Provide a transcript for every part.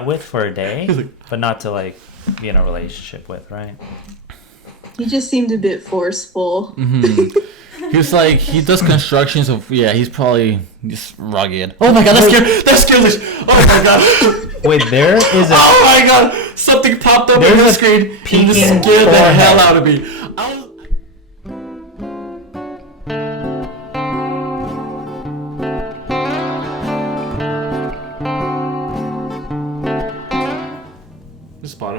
with for a day, but not to like be in a relationship with, right? He just seemed a bit forceful. Mm-hmm. He was like, he does construction, so yeah, he's probably just rugged. Oh my god, that scared me. Oh my god. Wait, there is a... Oh my god, something popped up on the screen and just scared the hell out of me.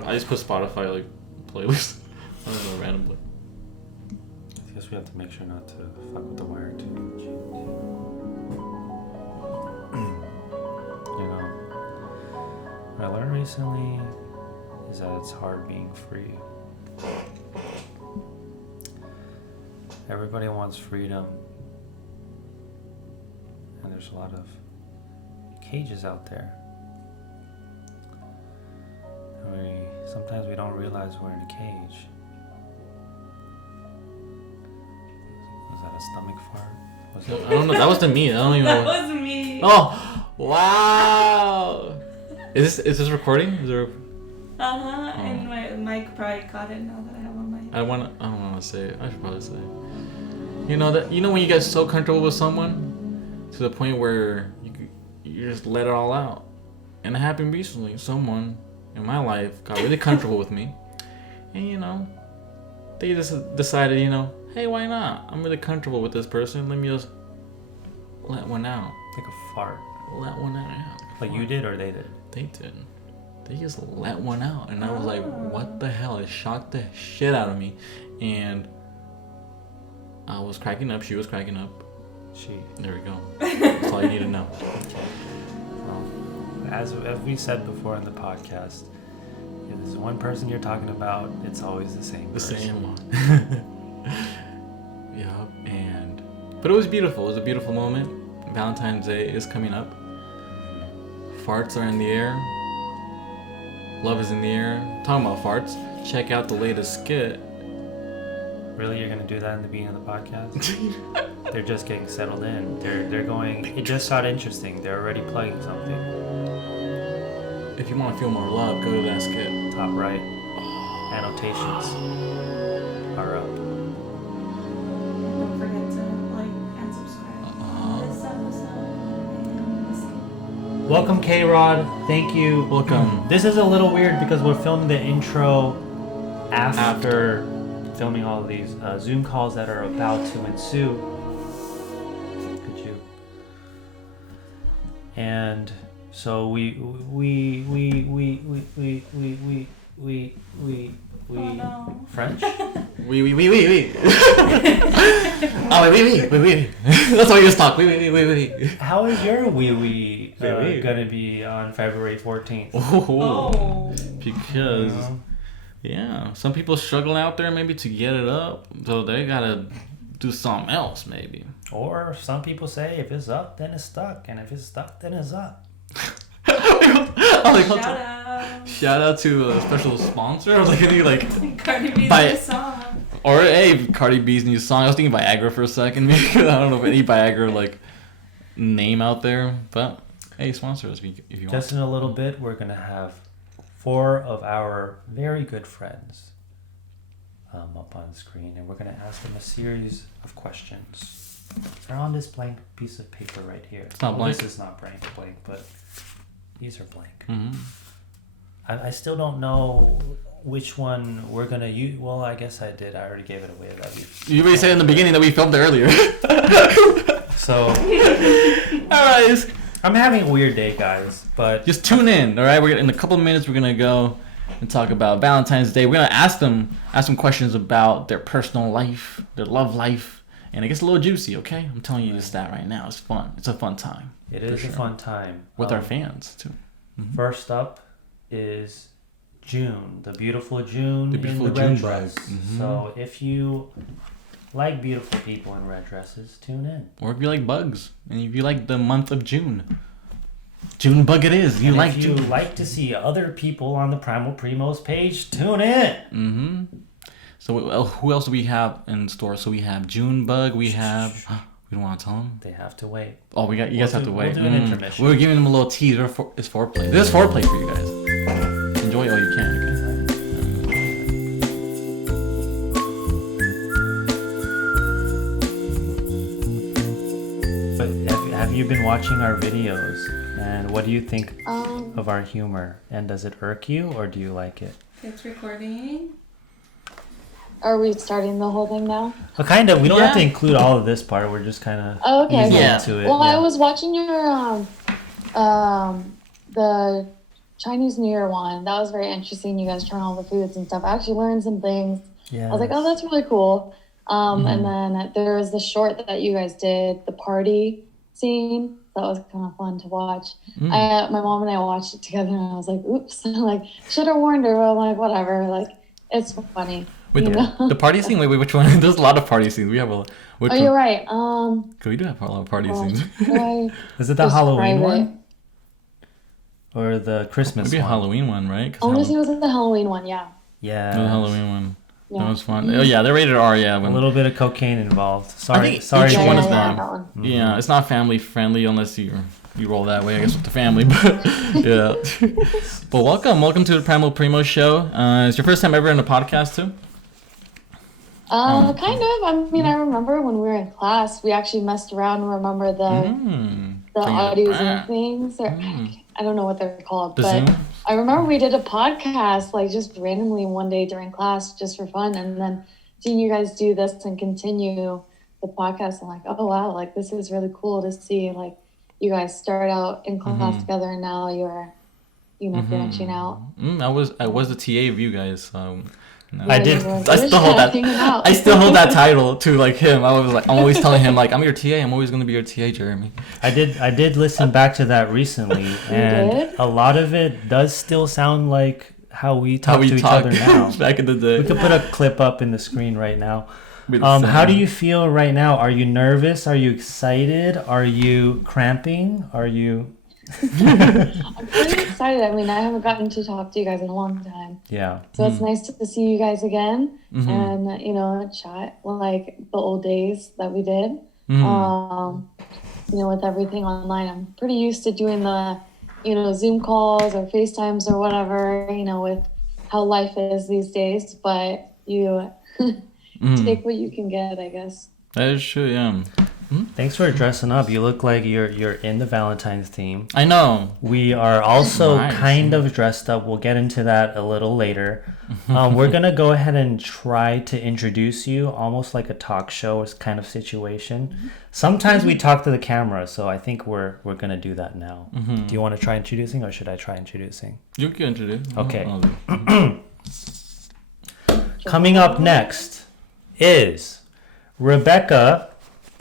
I just put Spotify like playlist. I don't know, randomly. I guess we have to make sure not to fuck with the wire too much. You know, what I learned recently is that it's hard being free. Everybody wants freedom, and there's a lot of cages out there. Sometimes we don't realize we're in a cage. Was that a stomach fart? Was it? I don't know. That wasn't me. I don't even know. That was me. Oh, wow. Is this recording? Is there? And my mic probably caught it now that I have on my. I don't want to say it. I should probably say it. You know when you get so comfortable with someone to the point where you just let it all out. And it happened recently. Someone in my life got really comfortable with me, and they just decided, hey, why not? I'm really comfortable with this person. Let me just let one out. Like a fart. Let one out. Yeah, like you did or they did? They did. They just let one out, and I was like, what the hell? It shocked the shit out of me, and I was cracking up. She was cracking up. There we go. That's all you need to know. As we said before in the podcast, if there's one person you're talking about, it's always the same person. The same one. Yeah, but it was beautiful. It was a beautiful moment. Valentine's Day is coming up. Farts are in the air. Love is in the air. Talking about farts, check out the latest skit. Really, you're gonna do that in the beginning of the podcast? They're just getting settled in. They're going. It just got interesting. They're already plugging something. If you want to feel more love, go to that skit. Top right. Annotations are up. Don't forget to like and subscribe. This episode. Welcome, K-Rod. Thank you. Welcome. This is a little weird because we're filming the intro after filming all of these Zoom calls that are about to ensue. Could you? And so we French? Oui. Oh, oui. That's why you just talk. Oui. How is your oui gonna be on February 14th? Oh. Because, some people struggling out there maybe to get it up, so they gotta do something else maybe. Or some people say if it's up, then it's stuck, and if it's stuck, then it's up. Shout out to a special sponsor. I was like, Cardi B's new song. Or Cardi B's new song. I was thinking Viagra for a second. Maybe I don't know if any Viagra name out there, but hey, sponsor us if you want. Just in a little bit, we're gonna have 4 of our very good friends up on the screen, and we're gonna ask them a series of questions. They're on this blank piece of paper right here. It's not blank. This is not blank, but these are blank. Mm-hmm. I still don't know which one we're gonna use. Well, I guess I did. I already gave it away. You already said in the beginning that we filmed it earlier. So, alright. I'm having a weird day, guys. But just tune in. All right, in a couple of minutes we're gonna go and talk about Valentine's Day. We're gonna ask them questions about their personal life, their love life, and it gets a little juicy. Okay, I'm telling you just that right now. It's fun. It's a fun time. It is a fun time with our fans too. Mm-hmm. First up is June, the beautiful June in the June red dress. Mm-hmm. So if you like beautiful people in red dresses, tune in. Or if you like bugs, and if you like the month of June, June bug it is. If you like to see other people on the Primal Primos page, tune in. Mm-hmm. So who else do we have in store? So we have June bug. We have We don't want to tell them. They have to wait. Oh, you guys have to wait. We'll do an intermission. We're giving them a little teaser. It's foreplay. This is foreplay for you guys. Enjoy all you can. But have you been watching our videos? And what do you think of our humor? And does it irk you or do you like it? It's recording. Are we starting the whole thing now? Well, kind of. We don't have to include all of this part. We're just kind of okay. into it. Well, I was watching your the Chinese New Year one. That was very interesting. You guys trying all the foods and stuff. I actually learned some things. Yeah. I was like, oh, that's really cool. And then there was the short that you guys did, the party scene. That was kind of fun to watch. My mom and I watched it together, and I was like, oops. Like, should have warned her. But I'm like, whatever. Like, it's funny. Wait, the party scene? Wait, which one? There's a lot of party scenes. We have a... You're right. We do have a lot of party scenes. Is it the Halloween one? Or the Christmas Maybe one? a Halloween one, right? I want to say it was the Halloween one, yeah. Yeah. The Halloween one. Yeah. That was fun. Oh, yeah, they're rated R, yeah. A little bit of cocaine involved. Sorry. Each one is that them. one. Yeah, it's not family friendly unless you roll that way, I guess, with the family. But yeah. But welcome to the Primal Primos show. It's your first time ever in a podcast too? Kind of. I mean, I remember when we were in class, we actually messed around and remember the audios and things. Or, I don't know what they're called, but Zoom? I remember we did a podcast like just randomly one day during class just for fun, and then seeing you guys do this and continue the podcast, I'm like, oh wow, like this is really cool to see. Like you guys start out in class together, and now you're, branching out. I was the TA of you guys. So no. I did. I still hold that. I still hold that title to like him. I'm always telling him like, I'm your TA. I'm always gonna be your TA, Jeremy. I did listen back to that recently, and a lot of it does still sound like how we talk to each other now. Back in the day. We could put a clip up in the screen right now. How do you feel right now? Are you nervous? Are you excited? Are you cramping? Are you? I'm pretty excited. I mean, I haven't gotten to talk to you guys in a long time. Yeah. So it's nice to see you guys again and, chat like the old days that we did. With everything online, I'm pretty used to doing the, Zoom calls or FaceTimes or whatever, with how life is these days. But you take what you can get, I guess. That is true, yeah. Thanks for dressing up. You look like you're in the Valentines theme. I know. We are also kind of dressed up. We'll get into that a little later. We're going to go ahead and try to introduce you almost like a talk show kind of situation. Sometimes we talk to the camera, so I think we're going to do that now. Do you want to try introducing or should I try introducing? You can introduce. Okay. Coming up next is Rebecca.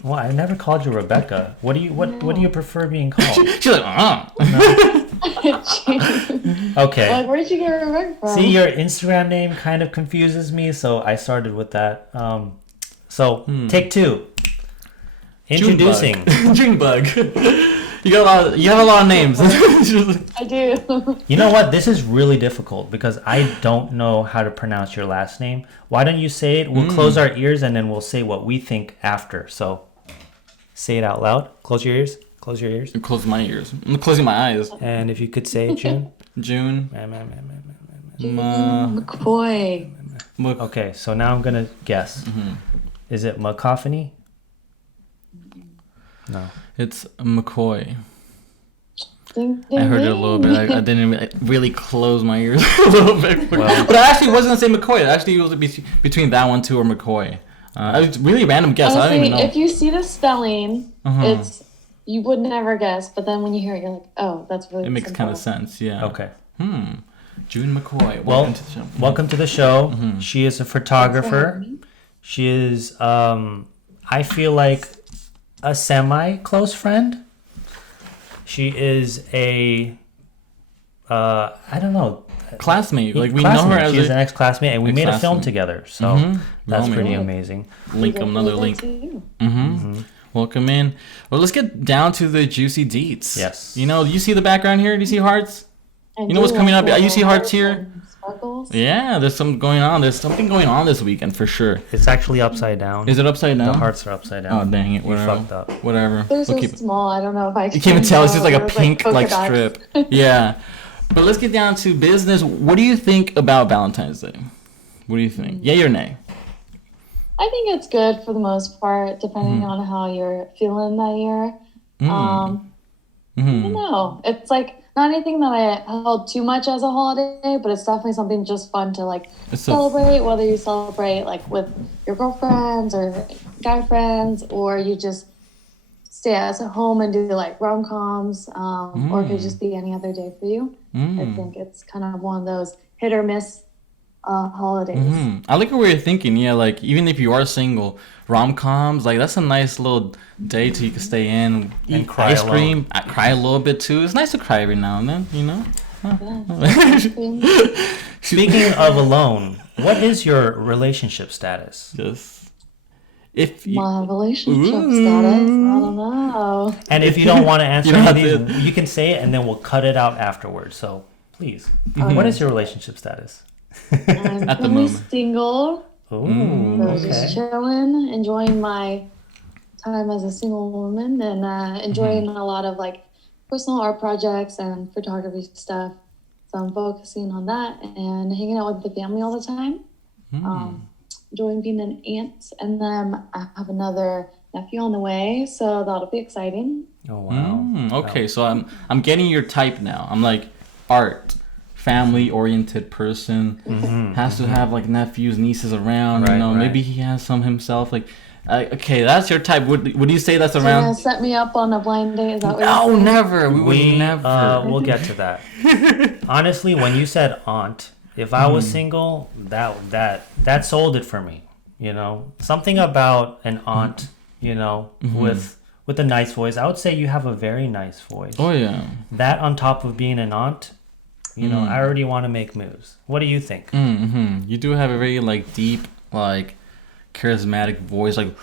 Well, I never called you Rebecca. What do you prefer being called? She's like, Okay. Like, where'd you get Rebecca from? See, your Instagram name kind of confuses me, so I started with that. Take two. Introducing Junebug. You have a lot of names. I do. You know what? This is really difficult because I don't know how to pronounce your last name. Why don't you say it? We'll close our ears and then we'll say what we think after. So, say it out loud. Close your ears. Close your ears. Close my ears. I'm closing my eyes. And if you could say it, June. June. McCaughey. Okay, so now I'm gonna guess. Is it McCaughey? No. It's McCaughey. Ding, ding, I heard it a little bit. I didn't really close my ears a little bit. Well, but I actually wasn't gonna say McCaughey. It actually was between that one too or McCaughey. It's really random guess. Honestly, I don't even know. if you see the spelling, it's you would never guess. But then when you hear it, you're like, oh, that's really. It makes simple. kind of sense. Yeah. Okay. June McCaughey. Welcome to the show. Welcome to the show. She is a photographer. She is, I feel like, a semi-close friend. She is a, I don't know. Classmate. Like, we classmate. know her as She's an ex-classmate, and we made a film ex-classmate. together. So that's Romeo. pretty amazing. Another link. Welcome in. Well, let's get down to the juicy deets. Yes. You see the background here? Do you see hearts? You know what's coming up? You see hearts here? sparkles. Yeah, there's something going on. There's something going on this weekend for sure. It's actually upside down. Is it upside down? The hearts are upside down. Oh, dang it. You Whatever. fucked up. Whatever. They're so We'll keep it. small. I don't know if I can. You can't even tell. It's just like a There's, pink polka like dots. strip. Yeah. But let's get down to business. What do you think about Valentine's Day? What do you think? Yay or nay? I think it's good for the most part, depending on how you're feeling that year. I don't know. It's like not anything that I held too much as a holiday, but it's definitely something just fun to like celebrate, whether you celebrate like with your girlfriends or guy friends, or you just stay at home and do like rom-coms, or it could just be any other day for you. I think it's kind of one of those hit or miss holidays. I like what you're thinking. Yeah, like even if you are single, rom-coms, like that's a nice little day till you can stay in, eat cry ice alone. cream, cry a little bit too. It's nice to cry every now and then, you know? Speaking of alone, what is your relationship status? Just if you, My relationship status, I don't know. And if you don't want to answer You don't any of have these, you can say it and then we'll cut it out afterwards. So please, what is your relationship status? I'm At the currently moment. single, Oh, so just okay. chilling, enjoying my time as a single woman, and enjoying a lot of like personal art projects and photography stuff. So I'm focusing on that and hanging out with the family all the time. Enjoying being an aunt, and then I have another nephew on the way, so that'll be exciting. Oh wow. Okay, so I'm getting your type now. I'm like art, family oriented person. Has to have like nephews, nieces around. Right, you know, right. maybe he has some himself. Like, okay, that's your type. Would you say that's You're gonna around? set me up on a blind date? Is that what you're No, saying? never. We would never. We'll get to that. Honestly, when you said aunt, if I was single, that sold it for me. You know, something about an aunt, you know, with a nice voice. I would say you have a very nice voice. Oh yeah. That on top of being an aunt, you know, I already want to make moves. What do you think? You do have a very like deep, like charismatic voice, like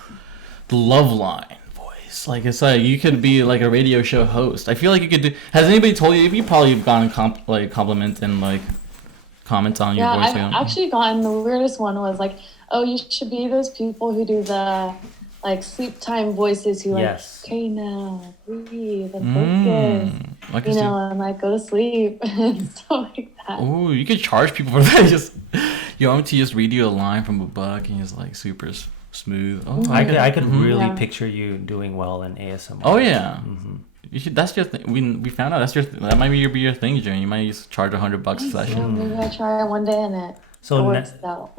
the love line voice. Like it's like you could be like a radio show host. I feel like you could do. Has anybody told you? You probably have gotten compliment and like comments on your Yeah, voice. I've actually gotten the weirdest one was like, oh, you should be those people who do the like sleep time voices who like, Yes. okay, now breathe and focus, Like you know, and like go to sleep and stuff like that. Oh, you could charge people for that. Just you want me to just read you a line from a book and just like super smooth. Oh, I could really Yeah. picture you doing well in ASMR. Oh yeah. You should. That's your thing. We found out that might be your thing, Jane. You might just charge $100 a So session. maybe I'll try it one day and it So works out.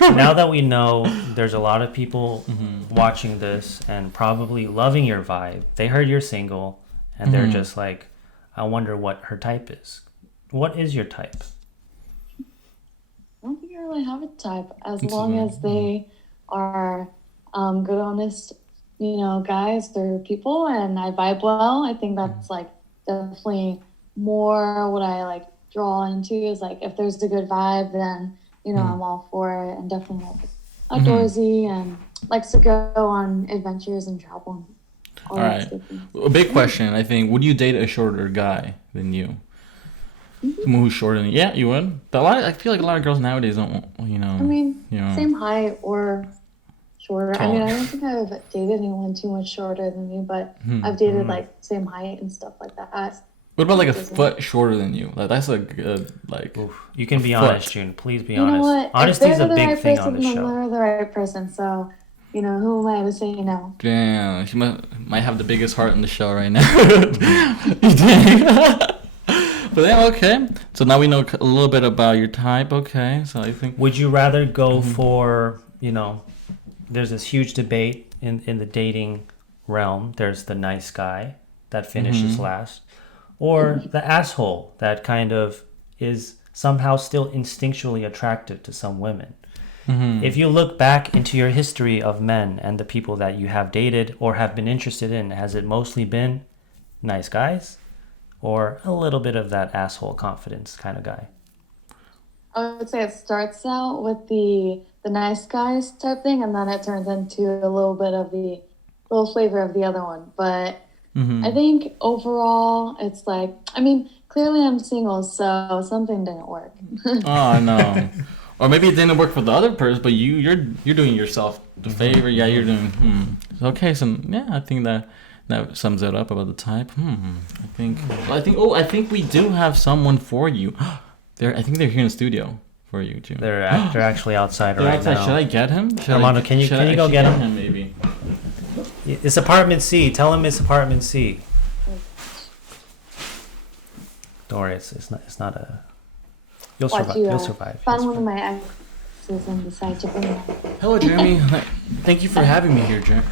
now that we know there's a lot of people watching this and probably loving your vibe, they heard you're single and they're just like, I wonder what her type is. What is your type? I don't think I really have a type, as long as they are good, honest, you know, guys or people, and I vibe well. I think that's like definitely more what I like draw into is like if there's a good vibe, then you know I'm all for it, and definitely like outdoorsy and likes to go on adventures and travel. And all All that right. stuff. A big question, I think. Would you date a shorter guy than you? Someone who's shorter than you? Yeah, you would. But I feel like a lot of girls nowadays don't. You know. I mean, you know. same height or shorter. I mean, Tall. I don't think I've dated anyone too much shorter than me, but I've dated like same height and stuff like that. What about like a foot shorter than you? Like that's a good like. Oof. You can be A foot. honest, June. Please be You know honest. what? Honesty if is they're a the big right thing person, on this then show. they're the right person. So, you know, who am I to say no? Damn, she might have the biggest heart in the show right now. Dang. But then okay, so now we know a little bit about your type. Okay, so I think. Would you rather go for, you know, there's this huge debate in the dating realm. There's the nice guy that finishes last, or the asshole that kind of is somehow still instinctually attractive to some women. If you look back into your history of men and the people that you have dated or have been interested in, has it mostly been nice guys or a little bit of that asshole confidence kind of guy? I would say it starts out with the nice guys type thing, and then it turns into a little bit of the little flavor of the other one. But I think overall, it's like, I mean, clearly I'm single, so something didn't work. Oh no. Or maybe it didn't work for the other person, but you're doing yourself the favor. Yeah, you're doing. Okay, so yeah, I think that sums it up about the type. I think we do have someone for you. I think they're here in the studio for you, June. They're actually outside They're right outside. now. Should I get him? Armando, can you go get him? Maybe. It's apartment C. Tell him it's apartment C. Don't worry, it's not a. You'll survive. You'll survive. Found one of my exes and decided to bring them. Hello, Jeremy. Thank you for having me here, Jeremy.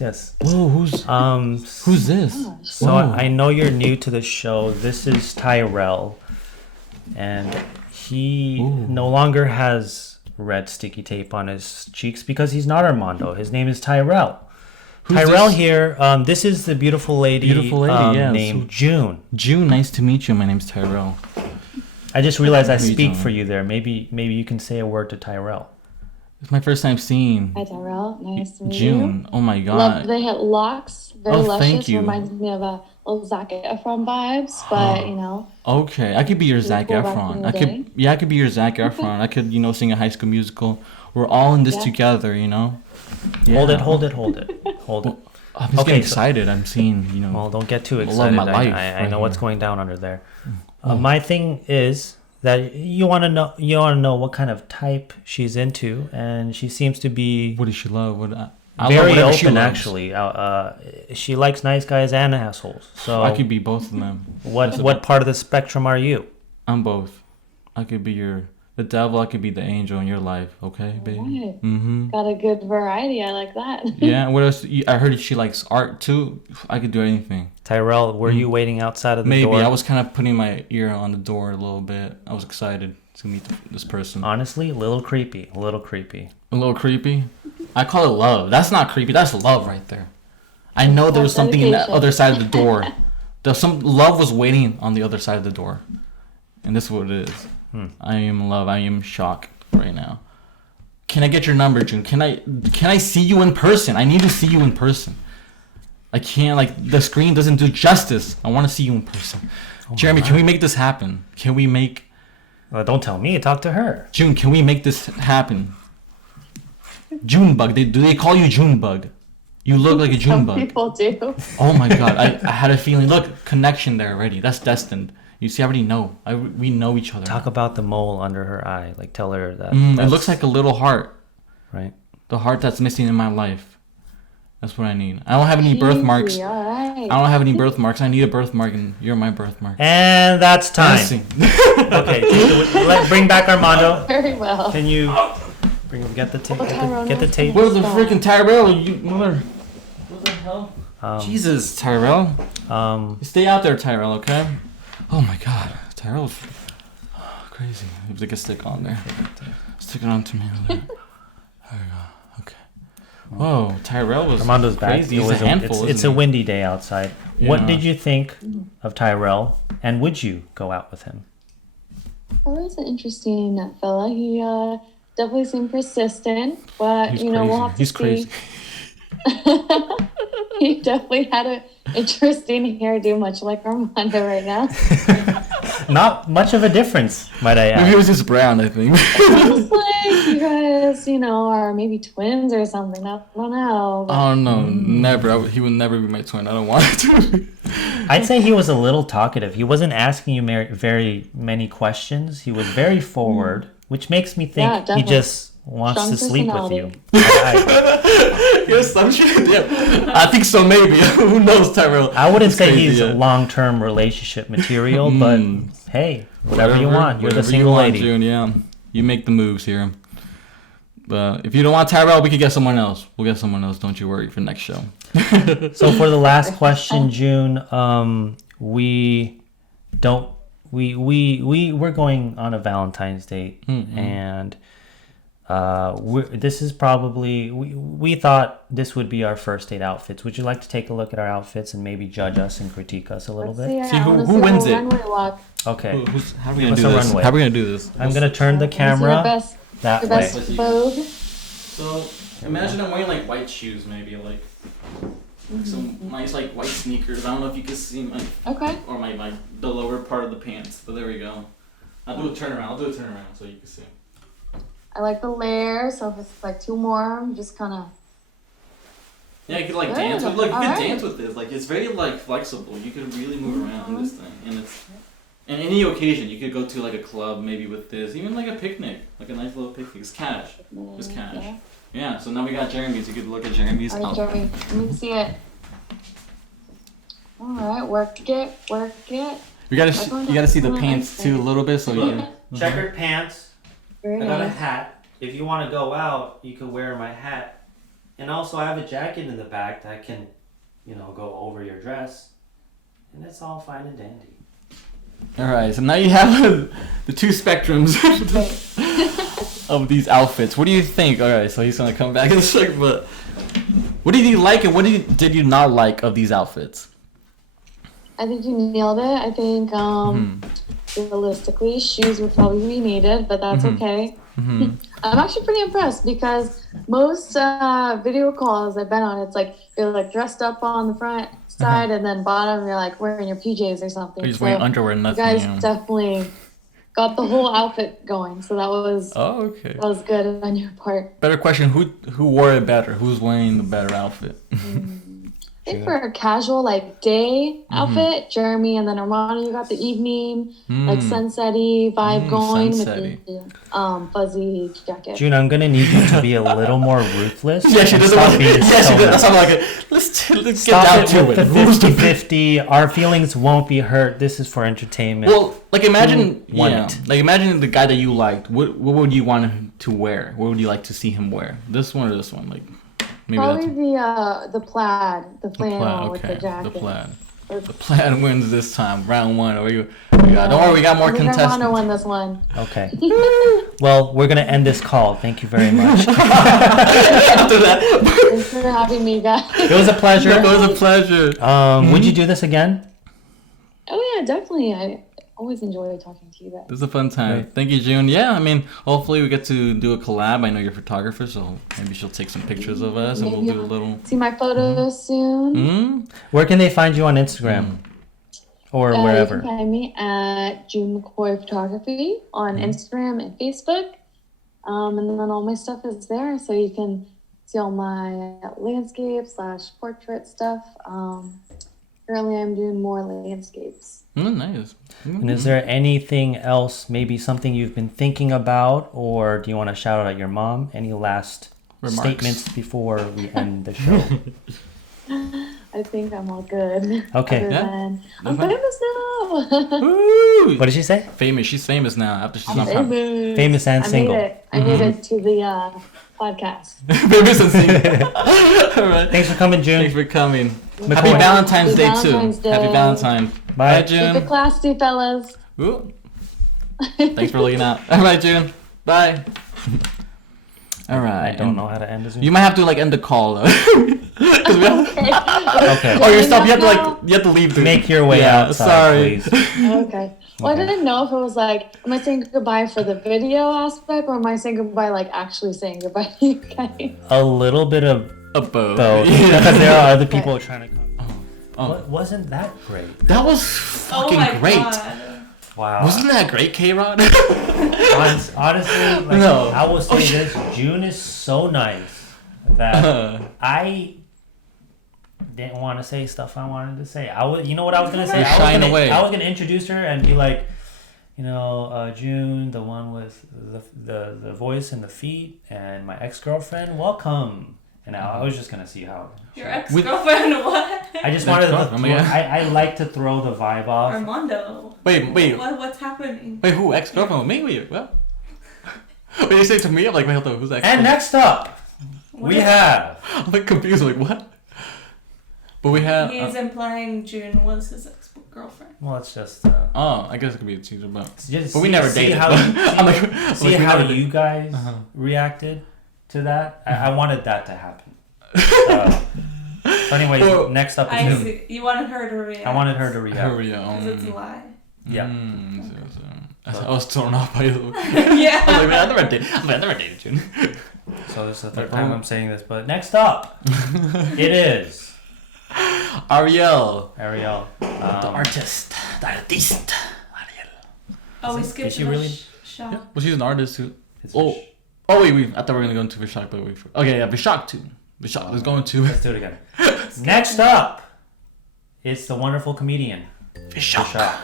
Yes. Whoa, who's this? So I know you're new to the show. This is Tyrell, and he no longer has red sticky tape on his cheeks because he's not Armando. His name is Tyrell. Tyrell this? Here. This is the beautiful lady. Yeah, named June. June, nice to meet you. My name's Tyrell. I just realized I speak for you there. Maybe you can say a word to Tyrell. It's my first time seeing. Hi Tyrell, nice to meet you. June. Oh my God. Love the hit locks. Very luscious. Thank you. Reminds me of a little Zac Efron vibes, but you know. Okay, I could be your Zac Efron. I could be your Zac Efron. I could, sing a High School Musical. We're all in this together, Yeah. Hold it. I'm just getting excited. I'm seeing, Well, don't get too excited. Love my life I know what's going down under there. My thing is that you want to know what kind of type she's into, and she seems to be. What does she love? Very open, actually. She likes nice guys and assholes. So I could be both of them. What part of the spectrum are you? I'm both. I could be the devil. I could be the angel in your life. Okay, baby. Right. Got a good variety. I like that. Yeah. What else? I heard she likes art too. I could do anything. Tyrell, were you waiting outside of the door? Maybe. I was kind of putting my ear on the door a little bit. I was excited to meet this person. Honestly, a little creepy. A little creepy? I call it love. That's not creepy. That's love right there. I know there was something in that other side of the door. Some love was waiting on the other side of the door. And this is what it is. I am in love. I am shocked right now. Can I get your number, June? Can I see you in person? I need to see you in person. I can't, the screen doesn't do justice. I want to see you in person. Jeremy, can we make this happen? Can we make... don't tell me. Talk to her. June, can we make this happen? Junebug. Do they call you Junebug? You look like a Junebug. Some people do. Oh my God. I had a feeling. Look, connection there already. That's destined. You see, I already know. We know each other. Talk about the mole under her eye. Tell her that. It looks like a little heart. Right. The heart that's missing in my life. That's what I need. I don't have any birthmarks. Right. I don't have any birthmarks. I need a birthmark, and you're my birthmark. And that's time. Okay. Bring back Armando. Very well. Can you get the tape? Get the tape. Where's the freaking Tyrell? You mother. What the hell? Jesus, Tyrell. Stay out there, Tyrell. Okay. Oh my God, Tyrell's crazy. You have to get a stick on there. Stick it onto me. There we go. Okay. Whoa, Tyrell was Armando's crazy. Back. He's a handful. It's a windy day outside. Yeah. What did you think of Tyrell, and would you go out with him? Well, he's an interesting fella. He definitely seemed persistent, but he's we'll have to see. Crazy. He definitely had an interesting hairdo, much like Armando right now. Not much of a difference, might I add. Maybe it was just brown, I think. It's like you guys, are maybe twins or something. I don't know. But... Oh, no, never. He would never be my twin. I don't want it to be. I'd say he was a little talkative. He wasn't asking you very many questions. He was very forward, which makes me think he just wants to sleep with you. Yes, I'm sure. Yeah, I think so. Maybe. Who knows, Tyrell? I wouldn't say he's long-term relationship material, but hey, whatever you want. You're the single lady. June, yeah, you make the moves here. But if you don't want Tyrell, we could get someone else. We'll get someone else. Don't you worry for next show. So for the last question, June, we're going on a Valentine's date, and this is probably we thought this would be our first date outfits. Would you like to take a look at our outfits and maybe judge us and critique us a little bit? See who wins it. Okay. How are we gonna do this? How are we gonna do this? I'm gonna turn the camera that way. Vogue. So imagine I'm wearing white shoes, maybe some nice like white sneakers. I don't know if you can see my the lower part of the pants, but there we go. I'll do a turnaround so you can see. I like the layer, so if it's like too warm, just kind of. Yeah, you could like dance with. Look, you can dance with this. Like it's very like flexible. You can really move around this thing, and it's. And any occasion, you could go to like a club maybe with this, even like a picnic, like a nice little picnic. It's cash, just cash. Yeah. So now we got Jeremy's. You could look at Jeremy's outfit. Jeremy, let me see it. All right, work it. You gotta see the pants too a little bit, so you. Checkered pants. Very I got a nice. hat. If you want to go out, you could wear my hat. And also, I have a jacket in the back that can, go over your dress. And it's all fine and dandy. Alright, so now you have the two spectrums of these outfits. What do you think? Alright, so he's gonna come back in a second, but what did you like and what did you not like of these outfits? I think you nailed it. I think realistically, shoes would probably be needed, but that's okay. I'm actually pretty impressed because most video calls I've been on, it's like you're like dressed up on the front side and then bottom you're like wearing your PJs or something. Or you're just wearing underwear and nothing. You guys definitely got the whole outfit going, so that was that was good on your part. Better question: Who wore it better? Who's wearing the better outfit? I think for a casual like day outfit, Jeremy, and then Armando, you got the evening like sunset-y vibe going with the fuzzy jacket. June, I'm gonna need you to be a little more ruthless. Yeah, she doesn't want to be. Yeah, she does. I'm like, let's get down to it. The 50-50. Our feelings won't be hurt. This is for entertainment. Well, like imagine the guy that you liked. What would you want him to wear? What would you like to see him wear? This one or this one? Like. Maybe probably the plaid, the flannel with the jacket. The plaid wins this time, round one. Don't worry, we got more contestants. I want to win this one. Okay. Well, we're gonna end this call. Thank you very much. After that, thanks for having me, guys. It was a pleasure. It was a pleasure. Would you do this again? Oh yeah, definitely. I always enjoy talking to you guys. It was a fun time. Right. Thank you, June. Yeah, I mean, hopefully we get to do a collab. I know you're a photographer, so maybe she'll take some pictures of us and we'll do a little. See my photos soon. Where can they find you on Instagram or wherever? You can find me at June McCaughey Photography on Instagram and Facebook. And then all my stuff is there, so you can see all my landscape/portrait stuff. Currently, I'm doing more landscapes. Nice. And is there anything else, maybe something you've been thinking about, or do you want to shout out at your mom? Any last statements before we end the show? I think I'm all good. Okay. I'm famous now. Woo! What did she say? Famous. She's famous now after she's I'm on famous. Famous and single. I made it to the podcast. Famous and single. All right. Thanks for coming, June. Thanks for coming. McCaughey. Happy Valentine's Day Valentine's too. Day. Happy Valentine's. Bye, June. Keep it classy, fellas. Ooh. Thanks for looking out. All right, June. Bye. All right. I don't know how to end this. You might have to end the call though. Okay. Oh, you're stuck. You have to leave. Make your way outside, sorry. please. Okay. Well, I didn't know if it was like, am I saying goodbye for the video aspect, or am I saying goodbye actually saying goodbye to you guys? A little bit of both. Yeah. Because there are other people trying to come. Wasn't that great? That was fucking great. God. Wow. Wasn't that great, K-Rod? Honestly, No. I will say this: June is so nice that I didn't want to say stuff I wanted to say. You know what I was gonna say? I was gonna introduce her and be like, June, the one with the voice and the feet, and my ex-girlfriend. Welcome. And I was just gonna see how. Your ex-girlfriend? What? I just wanted to. I like to throw the vibe off. Armando. Wait. What's happening? Wait, who? Ex-girlfriend? Me? Wait, what? Wait, you say it to me? I'm like, wait, hold on. Who's ex? And next up, we have. I'm like confused. Like what? But we have. He's implying June was his ex-girlfriend. Well, it's just. I guess it could be a teaser, but we never dated. See how you guys reacted to that. I wanted that to happen. So anyways, next up is June. You wanted her to react. I wanted her to react. Because it's a lie. Yeah. I was thrown off by the. Yeah. I was like, I never dated June. So this is the third time I'm saying this, but next up, it is Arielle. Arielle. The artist. The artiste. Arielle. Oh, we skipped Is she the really? shot. Yeah. Well, she's an artist too. It's Oh. Vish. Oh, wait. I thought we were going to go into Visakh, but wait. Okay, yeah, Visakh too. Visakh. Let's go into... Let's do it again. Next up, it's the wonderful comedian. Visakh.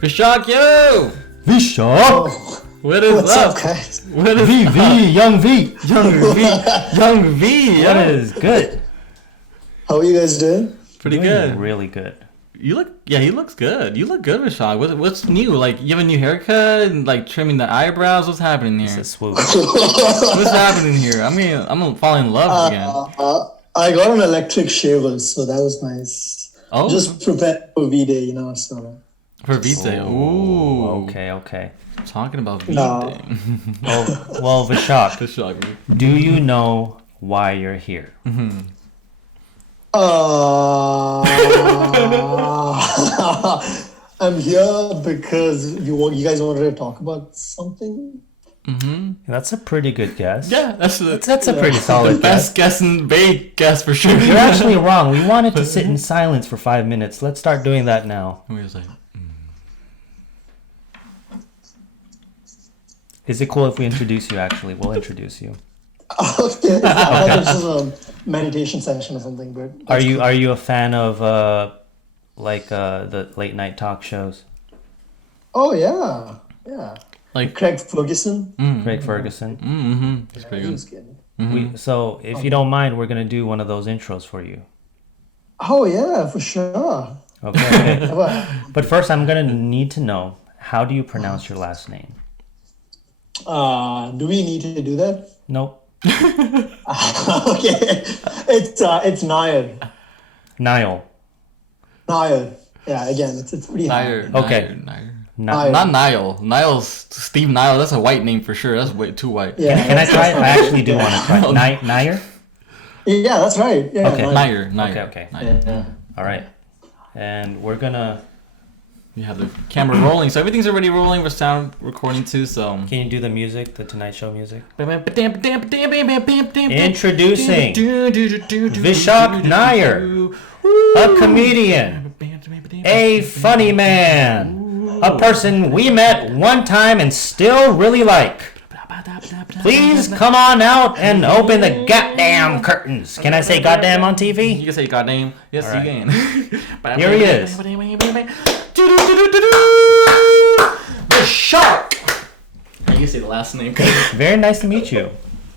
Visakh, yo! Visakh! What is What's up? up, guys? What is V, up? Young V. Young V. Young V. What Yeah. is good? How are you guys doing? Pretty Doing good. Really good. You look... Yeah, he looks good. You look good, Visakh. What's new? Like, you have a new haircut and, like, trimming the eyebrows? What's happening It's here? a swoop. What's happening here? I mean, I'm falling in love again. I got an electric shaver, so that was nice. Oh, Just prepared for V-Day, you know, so. for V-Day. Ooh. Okay. Talking about V-Day. No. Well, Visakh, Visakh. do you know why you're here? I'm here because you guys wanted to talk about something. That's a pretty good guess. Yeah, that's That's a pretty solid guess. best guess and vague guess for sure. You're actually wrong. We wanted to sit in silence for 5 minutes. Let's start doing that now. We was like, Is it cool if we introduce you? Actually, we'll introduce you. Okay, I thought this was a meditation session or something, but Are you a fan of the late night talk shows? Oh yeah. like, Craig Ferguson. Craig Ferguson. That's He pretty was good. good. So if you don't mind, we're gonna do one of those intros for you. Oh yeah, for sure. Okay. Well, But first, I'm gonna need to know, how do you pronounce your last name? do we need to do that? Nope. Okay, it's Nair. Niall. Nair. Yeah, again, it's pretty hard. Nair. Okay. Nair. Nair. Not Niall. Niall's Steve Niall. That's a white name for sure. That's way too white. Yeah, Can I that's try? I right. actually do want to try. Nair? Yeah, that's right. Yeah, Okay. Nair. Nair. Okay. Nair. Yeah. All right. And we're gonna. You have the camera rolling, so everything's already rolling with sound recording too. So Can you do the music, the Tonight Show music? introducing Introducing Visakh Nair, a comedian, a funny man, a person we met one time and still really like. Please come on out and open the goddamn curtains. Can I say goddamn on You TV? can say goddamn. Yes, All right. you can. Here he is. The shark. You can say the last name. Very nice to meet you.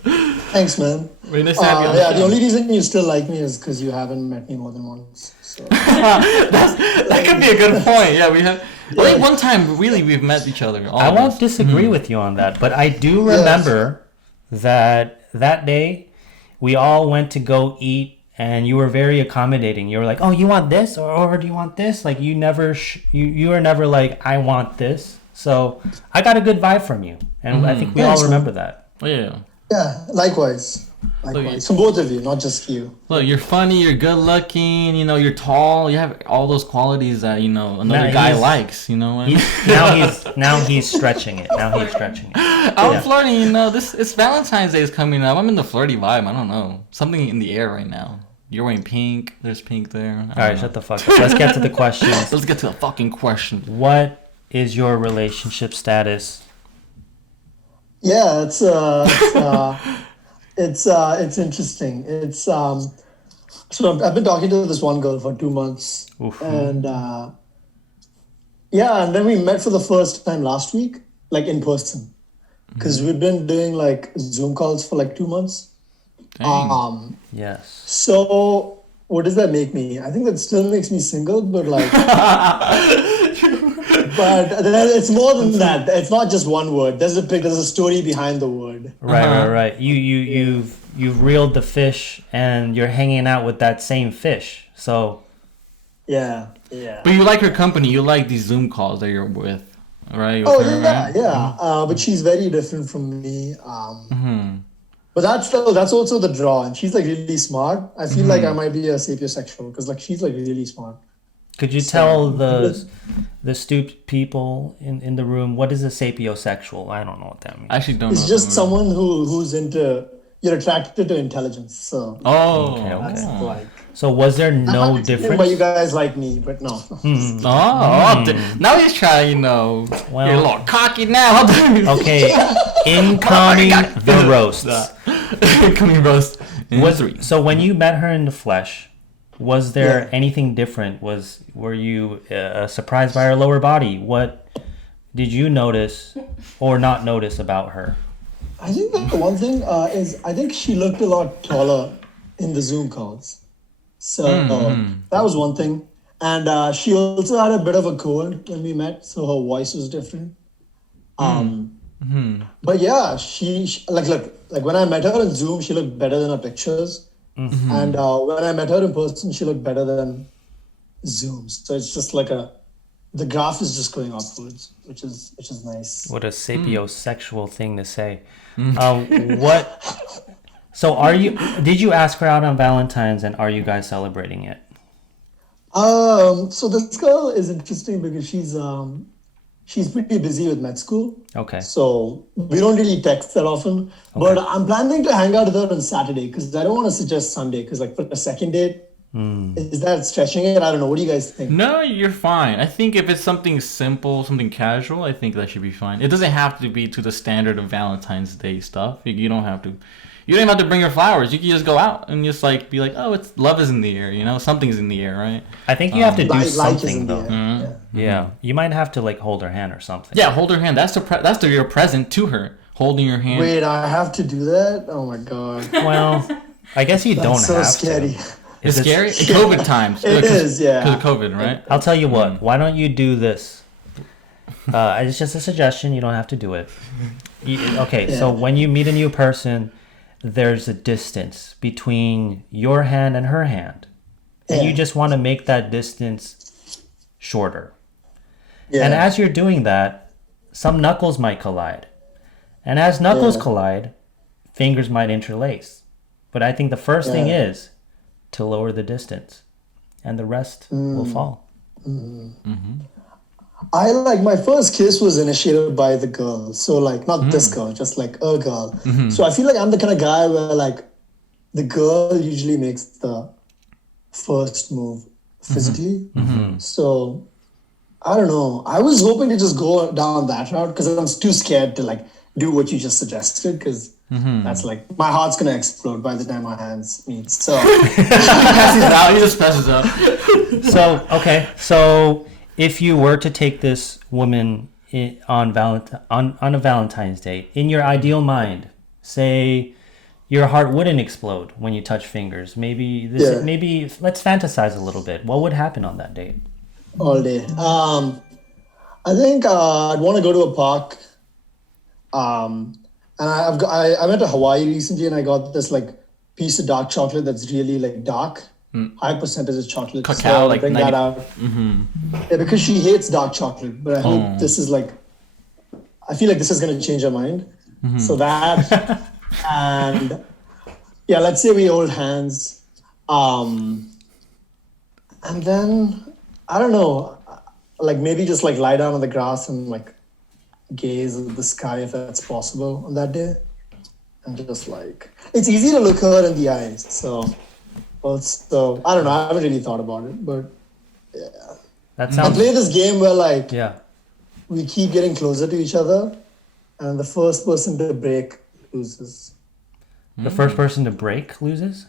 Thanks, man. Very nice to have you on the Yeah, the show. only reason you still like me is because you haven't met me more than once. So. That could be a good point. Yeah, we have. I think one time, really, we've met each other. All I of won't us. disagree with you on that, but I do remember that day we all went to go eat, and you were very accommodating. You were like, "Oh, you want this, or do you want this?" Like you never, you were never like, "I want this." So I got a good vibe from you, and I think we all Thanks, man. remember that. Oh, yeah. Yeah, likewise. From both of you, not just you. Look, you're funny, you're good looking, you're tall, you have all those qualities that, another Nah, guy he's- likes, Now he's stretching it. I'm flirting, it's Valentine's Day is coming up. I'm in the flirty vibe, I don't know. Something in the air right now. You're wearing pink, there's pink there. All right, shut the fuck up. Let's get to the questions. Let's get to the fucking question. What is your relationship status? Yeah, it's interesting. So I've been talking to this one girl for 2 months, Oof. and and then we met for the first time last week, like in person, because we've been doing like Zoom calls for like 2 months. Dang. Yes. So what does that make me? I think that still makes me single, but like, but it's more than that. It's not just one word. There's a story behind the word. Right. You've reeled the fish, and you're hanging out with that same fish. So Yeah. But you like her company, you like these Zoom calls that you're with, right? Oh With her, right? yeah. But she's very different from me. But that's also the draw, and she's like really smart. I feel like I might be a sapiosexual because like she's like really smart. could you tell the stupid people in the room, what is a sapiosexual? I don't know what that means. I actually don't know. It's what just the word- someone who's into, you're attracted to intelligence. So Oh. Okay. that's like So was there no Why difference? you guys like me, but no. Now he's trying, you know. Well- you're a little cocky now. Okay, incoming the roasts. Incoming roast. So when you met her in the flesh, was there anything different? Were you surprised by her lower body? What did you notice or not notice about her? I think the one thing is I think she looked a lot taller in the Zoom calls. So that was one thing. And she also had a bit of a cold when we met, so her voice was different. But yeah, she like when I met her in Zoom, she looked better than her pictures. And when I met her in person, she looked better than Zoom. So it's just like the graph is just going upwards, which is nice. What a sapiosexual thing to say. What? So did you ask her out on Valentine's, and are you guys celebrating it? So this girl is interesting because she's pretty busy with med school. Okay. So we don't really text that often. But I'm planning to hang out with her on Saturday because I don't want to suggest Sunday because like for a second date, is that stretching it? I don't know. What do you guys think? No, you're fine. I think if it's something simple, something casual, I think that should be fine. It doesn't have to be to the standard of Valentine's Day stuff. You don't have to. You don't even have to bring her flowers. You can just go out and just like be like, oh, it's love is in the air, you know, something's in the air, right? I think you have to do Like is something in the though. air. Yeah, you might have to like hold her hand or something. Yeah, hold her hand. That's your present to her. Holding your hand. Wait, I have to do that? Oh my god. Well, I guess you don't That's so have scary. to. It's scary. COVID times. It is, yeah. Because of COVID, right? I'll tell you what. Why don't you do this? It's just a suggestion. You don't have to do it. So when you meet a new person, there's a distance between your hand and her hand, and you just want to make that distance shorter. Yeah. And as you're doing that, some knuckles might collide, and as knuckles collide, fingers might interlace. But I think the first thing is to lower the distance, and the rest will fall. I like my first kiss was initiated by the girl. So like not this girl, just like a girl. So I feel like I'm the kind of guy where like the girl usually makes the first move physically. So I don't know. I was hoping to just go down that route because I'm too scared to like do what you just suggested because that's like my heart's gonna explode by the time my hands meet. So He just passes out. So if you were to take this woman on a Valentine's Day, in your ideal mind, say your heart wouldn't explode when you touch fingers. Maybe let's fantasize a little bit. What would happen on that date? All day. I think I'd want to go to a park. And I went to Hawaii recently and I got this like piece of dark chocolate that's really like dark. High percentage of chocolate. Cacao, so like bring 90... that out. Yeah, because she hates dark chocolate, but I hope this is like. I feel like this is gonna change her mind. So that, and yeah, let's say we hold hands, and then I don't know, like maybe just like lie down on the grass and like gaze at the sky if that's possible on that day, and just like it's easy to look her in the eyes, so. Also, I don't know. I haven't really thought about it, but yeah. That sounds. I play this game where like Yeah. we keep getting closer to each other, and the first person to break loses. The first person to break loses?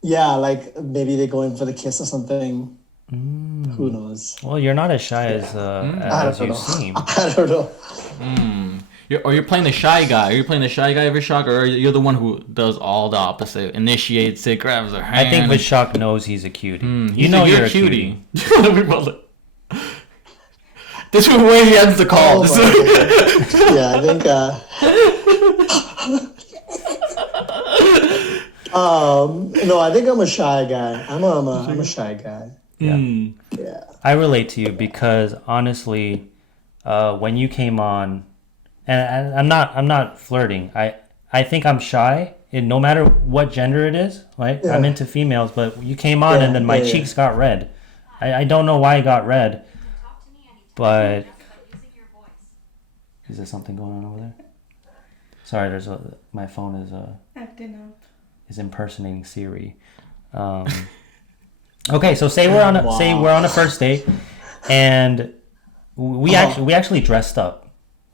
Yeah, like maybe they go in for the kiss or something. Who knows? Well, you're not as shy as you know. seem. I don't know. You're playing the shy guy. Are you playing the shy guy, Visakh, or you're the one who does all the opposite, initiates it, grabs their hand? I think Visakh knows he's a cutie. You're a cutie. This is where he ends the call. Yeah, I think. No, I think I'm a shy guy. I'm a shy guy. Yeah. I relate to you because honestly, when you came on, and I'm not flirting. I think I'm shy, and no matter what gender it is. Right? I'm into females, but you came on, and then my cheeks got red. I don't know why it got red, but is there something going on over there? Sorry, my phone is acting up. is impersonating Siri. Okay, so say we're on a first date, and we actually dressed up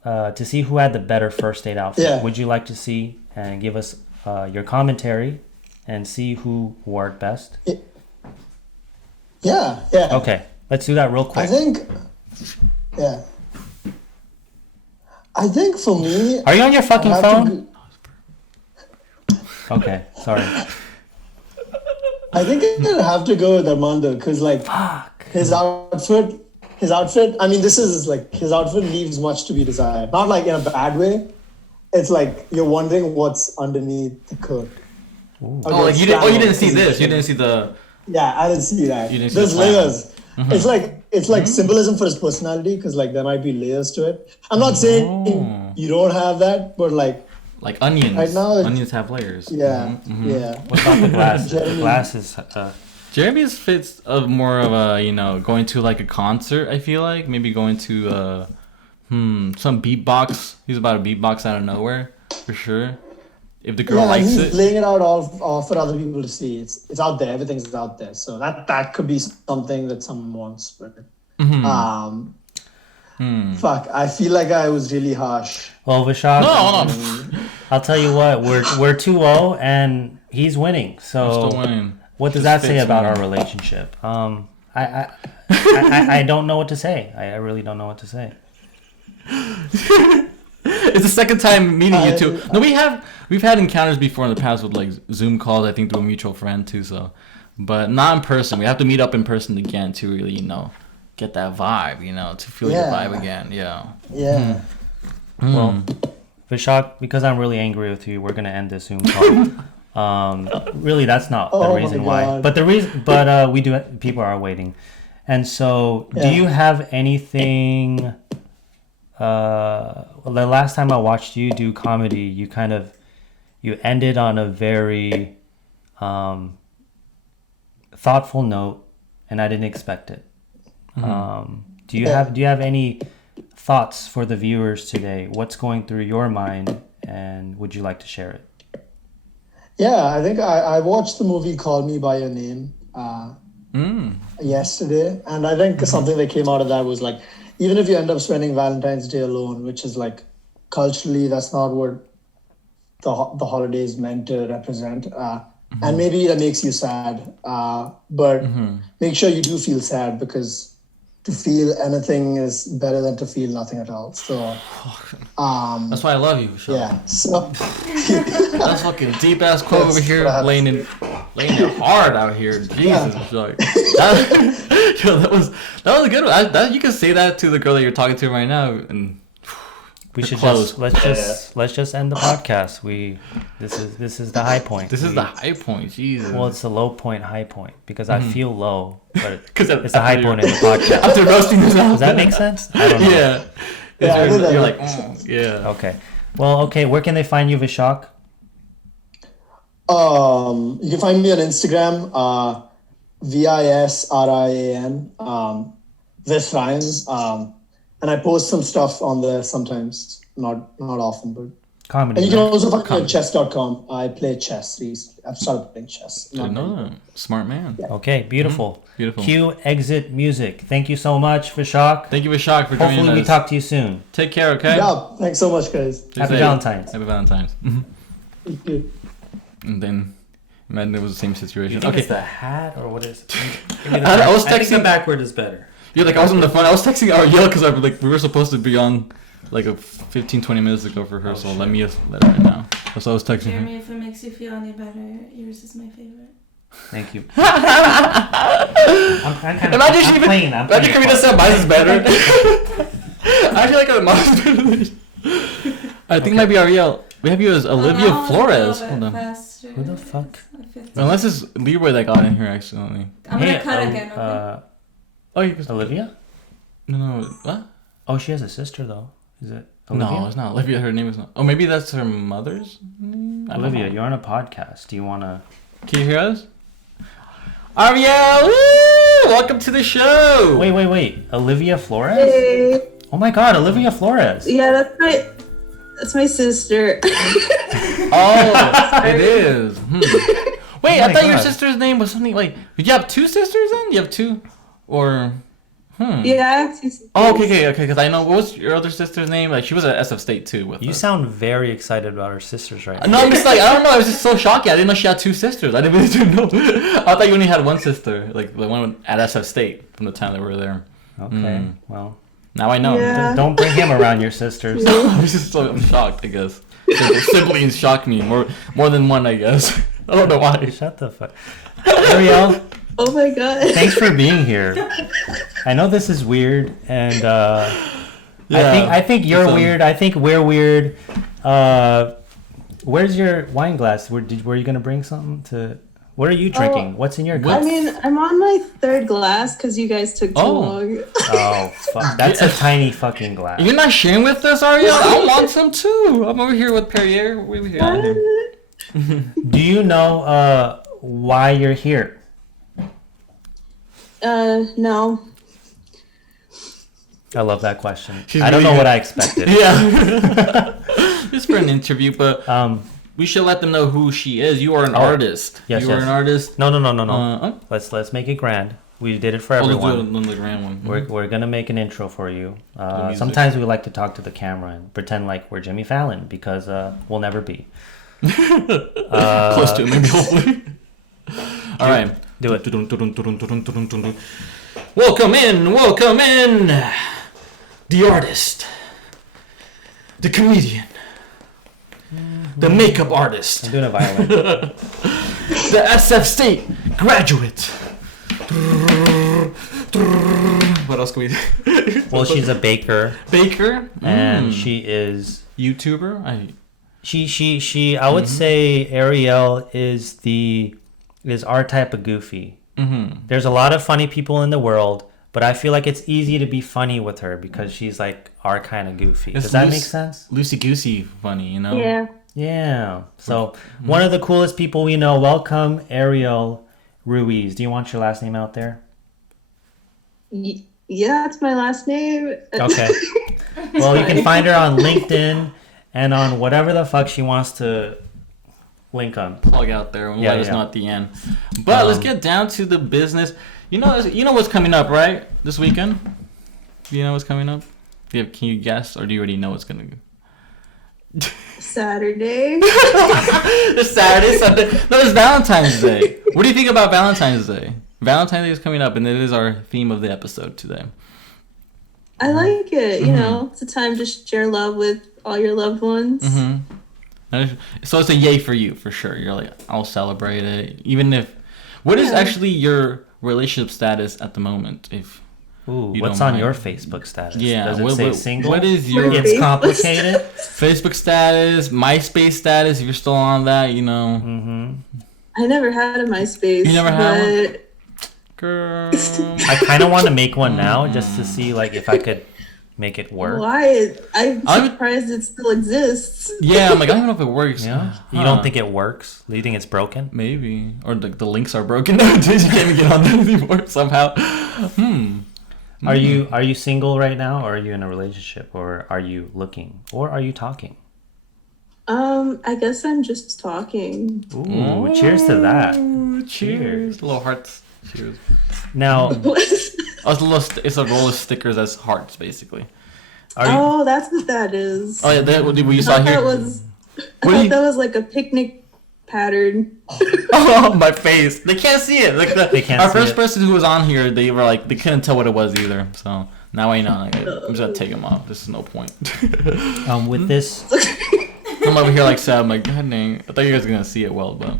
to see who had the better first date outfit. Yeah. Would you like to see and give us your commentary and see who wore it best? Yeah. Okay, let's do that real quick. I think for me... Are you on your fucking phone? Okay, sorry. I think I'd have to go with Armando because, like, his outfit. I mean, his outfit leaves much to be desired. Not like in a bad way. It's like you're wondering what's underneath the coat. Oh, you didn't see this. You didn't see the. Yeah, I didn't see that. You didn't see There's the plan. layers. It's like symbolism for his personality because like there might be layers to it. I'm not saying you don't have that, but like onions. Right now, onions have layers. Yeah. What about the glasses? The glasses. Jeremy's fits of more of a going to like a concert. I feel like maybe going to some beatbox. He's about to beatbox out of nowhere for sure. If the girl likes he's it, laying it out all for other people to see. It's out there. Everything's out there. So that could be something that someone wants. But fuck, I feel like I was really harsh. Well, Visakh, no. I'll tell you what, we're 2-0 and he's winning. So still winning. What does that say about our relationship? I don't know what to say. I really don't know what to say. It's the second time meeting you two. No, we've had encounters before in the past with like Zoom calls. I think through a mutual friend too. So, but not in person. We have to meet up in person again to really get that vibe. To feel your vibe again. Yeah. Well, Visakh, because I'm really angry with you, we're gonna end this Zoom call. Really, that's not the reason why. But we do. People are waiting, and so do you have anything? The last time I watched you do comedy, you ended on a very thoughtful note, and I didn't expect it. Do you have any thoughts for the viewers today? What's going through your mind, and would you like to share it? Yeah, I think I watched the movie Call Me by Your Name yesterday, and I think something that came out of that was like, even if you end up spending Valentine's Day alone, which is like culturally that's not what the holiday is meant to represent, and maybe that makes you sad, but make sure you do feel sad, because to feel anything is better than to feel nothing at all. So that's why I love you, Visakh. Yeah. So that's fucking deep ass quote over here, laying it hard out here. Jesus, Visakh. That was a good one. You can say that to the girl that you're talking to right now, and we should let's just end the podcast. This is the high point. This is the high point. Jesus. Well, it's the low point, high point, because I feel low, but it's the high point in the podcast. After roasting this out. Does that make sense? I don't know. Yeah. You're like, yeah. Okay. Well, where can they find you, Visakh? You can find me on Instagram, VISRIAN, Vis Ryan, and I post some stuff on there sometimes, not often, but comedy. And you can also find me on chess.com. I play chess recently. I've started playing chess. I know that. Smart man. Yeah. Okay, beautiful. Beautiful. Cue exit music. Thank you so much, Visakh. Thank you, Visakh, for joining us. Hopefully we talk to you soon. Take care, okay? Yeah, thanks so much, guys. Happy Valentine's. Happy Valentine's. Thank you. And then, imagine it was the same situation. You think it's the hat, or what is it? I was texting. I think the backward is better. Yeah, I was on the phone. I was texting Arielle because we were supposed to be on like 15-20 minutes ago for her, so let her right now. That's why I was texting Jeremy, her. if it makes you feel any better, yours is my favorite. Thank you. Imagine Karina said mine is better. I feel like mine's better than yours. I think it might be Arielle. We have you as Olivia Flores. Hold on. Faster. Who the fuck? Unless it's Lee Roi that got in here accidentally. I'm gonna cut again, okay? Olivia? No. What? Oh, she has a sister though. Is it Olivia? No, it's not Olivia. Her name is not. Oh, maybe that's her mother's. Olivia, you're on a podcast. Do you wanna? Can you hear us? Arielle, woo! Welcome to the show. Wait. Olivia Flores? Hey. Oh my God, Olivia Flores. Yeah, that's right. That's my sister. Oh, it is. Wait, I thought your God. sister's name was something like. You have two sisters then? You have two, or? Yeah, I have two sisters. Oh, okay. Because I know what was your other sister's name? Like she was at SF State too. With You us. sound very excited about her sisters right now. No, I'm just like I don't know. I was just so shocking. I didn't know she had two sisters. I didn't really know. I thought you only had one sister, like the one at SF State from the time that we were there. Okay, well, Now I know. Yeah. don't bring him around your sisters. I was just so I'm shocked. I guess siblings shock me more than one. I guess I don't know why. Shut the fuck. Arielle, Oh my god. thanks for being here. I know this is weird, and Yeah. I think you're weird. I think we're weird. Where's your wine glass? Were you gonna bring something to? What are you drinking? What's in your I cup? mean, I'm on my third glass because you guys took too long. Oh fuck! That's a tiny fucking glass. You're not sharing with us, Arielle? I want some too. I'm over here with Perrier. What we got here? Do you know why you're here? No. I love that question. She's I don't really know what good. I expected. Yeah. Just for an interview, but we should let them know who she is. You are an artist. Yes, you are yes. an artist. No. Let's make it grand. We did it for Let's do everyone. it on the grand one. We're gonna make an intro for you. music. Sometimes we like to talk to the camera and pretend like we're Jimmy Fallon because we'll never be. Close to it, maybe hopefully. All right. Do it. Welcome in. The artist, the comedian, the makeup artist, I'm doing a violin. the SF State graduate. What else can we do? Well, she's a baker Baker and she is YouTuber. I would say Arielle is our type of goofy. There's a lot of funny people in the world, but I feel like it's easy to be funny with her because she's like our kind of goofy. Does that make sense? Loosey goosey funny, you know. Yeah. Yeah. So one of the coolest people we know. Welcome, Arielle Ruiz. Do you want your last name out there? Yeah, that's my last name. Okay. Well, you can find her on LinkedIn and on whatever the fuck she wants to link on. Plug out there. We'll let us know at the end. But let's get down to the business. You know what's coming up, right? This weekend. Do you know what's coming up? Can you guess, or do you already know what's gonna go? Saturday. It's Saturday, Sunday. No, it's Valentine's Day. What do you think about Valentine's Day? Valentine's Day is coming up, and it is our theme of the episode today. I like it. You know, it's a time to share love with all your loved ones. So it's a yay for you, for sure. You're like, I'll celebrate it. Even if... What is actually your relationship status at the moment? If Ooh, you what's don't on mind? your Facebook status? Yeah. Does it say single? What is your It's complicated. Facebook status, MySpace status, if you're still on that, you know? I never had a MySpace. You never had but Girl. I kind of want to make one now just to see like if I could make it work. why? I'm surprised it still exists. Yeah, I'm like, I don't know if it works. Yeah. You don't think it works? Do you think it's broken? Maybe. Or the links are broken nowadays. You can't even get on there anymore somehow. Are you single right now, or are you in a relationship, or are you looking, or are you talking? I guess I'm just talking. Ooh, cheers to that. Cheers. Little hearts. Cheers. Now, It's a roll of stickers as hearts, basically. Oh, that's what that is. Oh, yeah, what you I saw thought here? that was like a picnic pattern. Oh, my face. They can't see it. Like They can't our see first it. person who was on here, they were like, they couldn't tell what it was either. So now I know. Like, I'm just going to take them off. There's no point. with this, I'm over here like sad. I'm like, God dang. I thought you guys were going to see it well, but...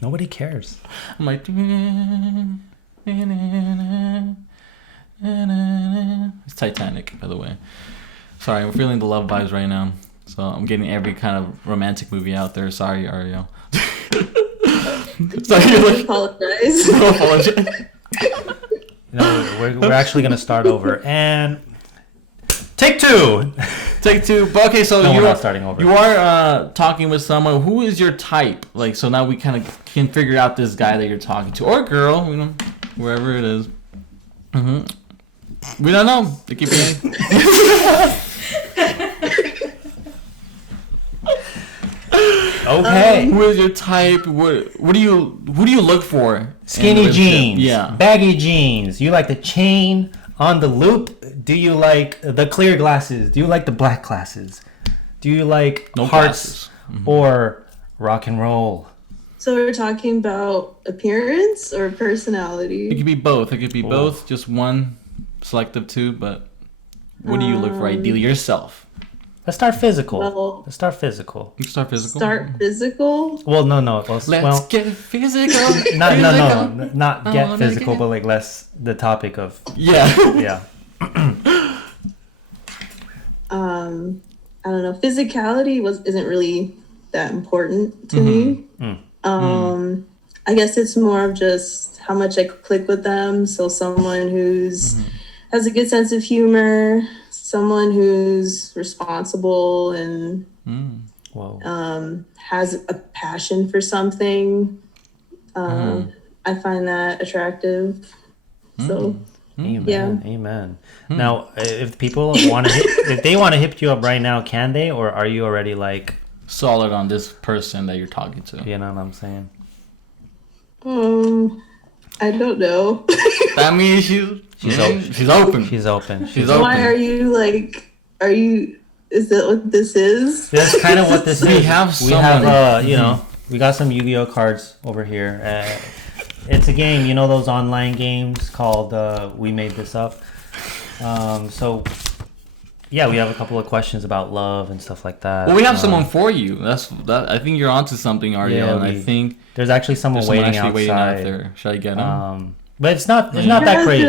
nobody cares. I'm like... It's Titanic, by the way. Sorry, I'm feeling the love vibes right now. So I'm getting every kind of romantic movie out there. Sorry, Arielle. Sorry, you're like... Apologize. No apology. No, we're actually gonna start over and take two. Take two. But okay, so No, we're you not are starting over. You are talking with someone. Who is your type? Like, so now we kind of can figure out this guy that you're talking to, or girl, you know, wherever it is. We don't know. They keep being. Okay. Who is your type? Who do you look for? in a Skinny relationship? jeans. Yeah. Baggy jeans. You like the chain on the loop? Do you like the clear glasses? Do you like the black glasses? Do you like No hearts glasses. or rock and roll? So we're talking about appearance or It personality? could be both. It could be both. Just one selective two. But what do you look for ideally yourself? Let's start physical. Well- Let's start physical. You start physical. Start physical? Well, no. Let's get physical. Not I get wanna physical, get- but like less the topic of Yeah. yeah. I don't know. Physicality isn't really that important to me. I guess it's more of just how much I click with them. So someone who's has a good sense of humor, someone who's responsible and Whoa. has a passion for something. I find that attractive. So Amen. Yeah. Amen. Now, if people want to, if they want to hit you up right now, can they, or are you already like Solid on this person that you're talking to. you know what I'm saying? I don't know. That means she's open. She's open. She's open. She's open. Why are you like? Is that what this is? That's kind of what this We is. have we someone- have you know, we got some Yu-Gi-Oh cards over here. It's a game, you know, those online games called We Made This Up. So yeah, we have a couple of questions about love and stuff like that. Well, we have someone for you. That. I think you're onto something, Arielle. Yeah, and I think there's actually someone there's someone waiting actually outside. waiting out there. Should I get him? But it's not that crazy.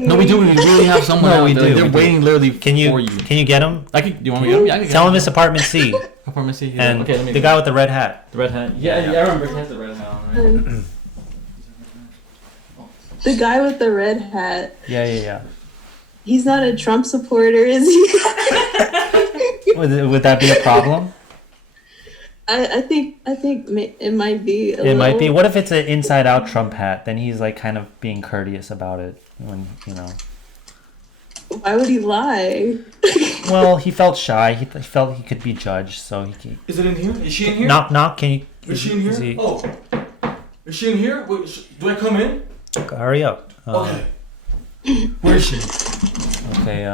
No, we do. We really have someone. No, out we there. do, They're we do. waiting literally Can for you you. can you get him? I could. Do you want me to get him? Yeah, I can Tell him get it's apartment C Apartment C. Yeah. and Okay, let me the guy with the red hat. the red hat. Yeah, I remember. He has the red hat on, right? The guy with the red hat. Yeah. He's not a Trump supporter, is he? Would that be a problem? I think it might be. It might be. What if it's an inside out Trump hat? Then he's like kind of being courteous about it when, you know. Why would he lie? Well, he felt shy. He felt he could be judged, so he. Is it in here? Is she in here? Knock. Can you? Is she in here? Is he, Oh, is she in here? Wait, do I come in? hurry up. Okay. Where is she? Okay.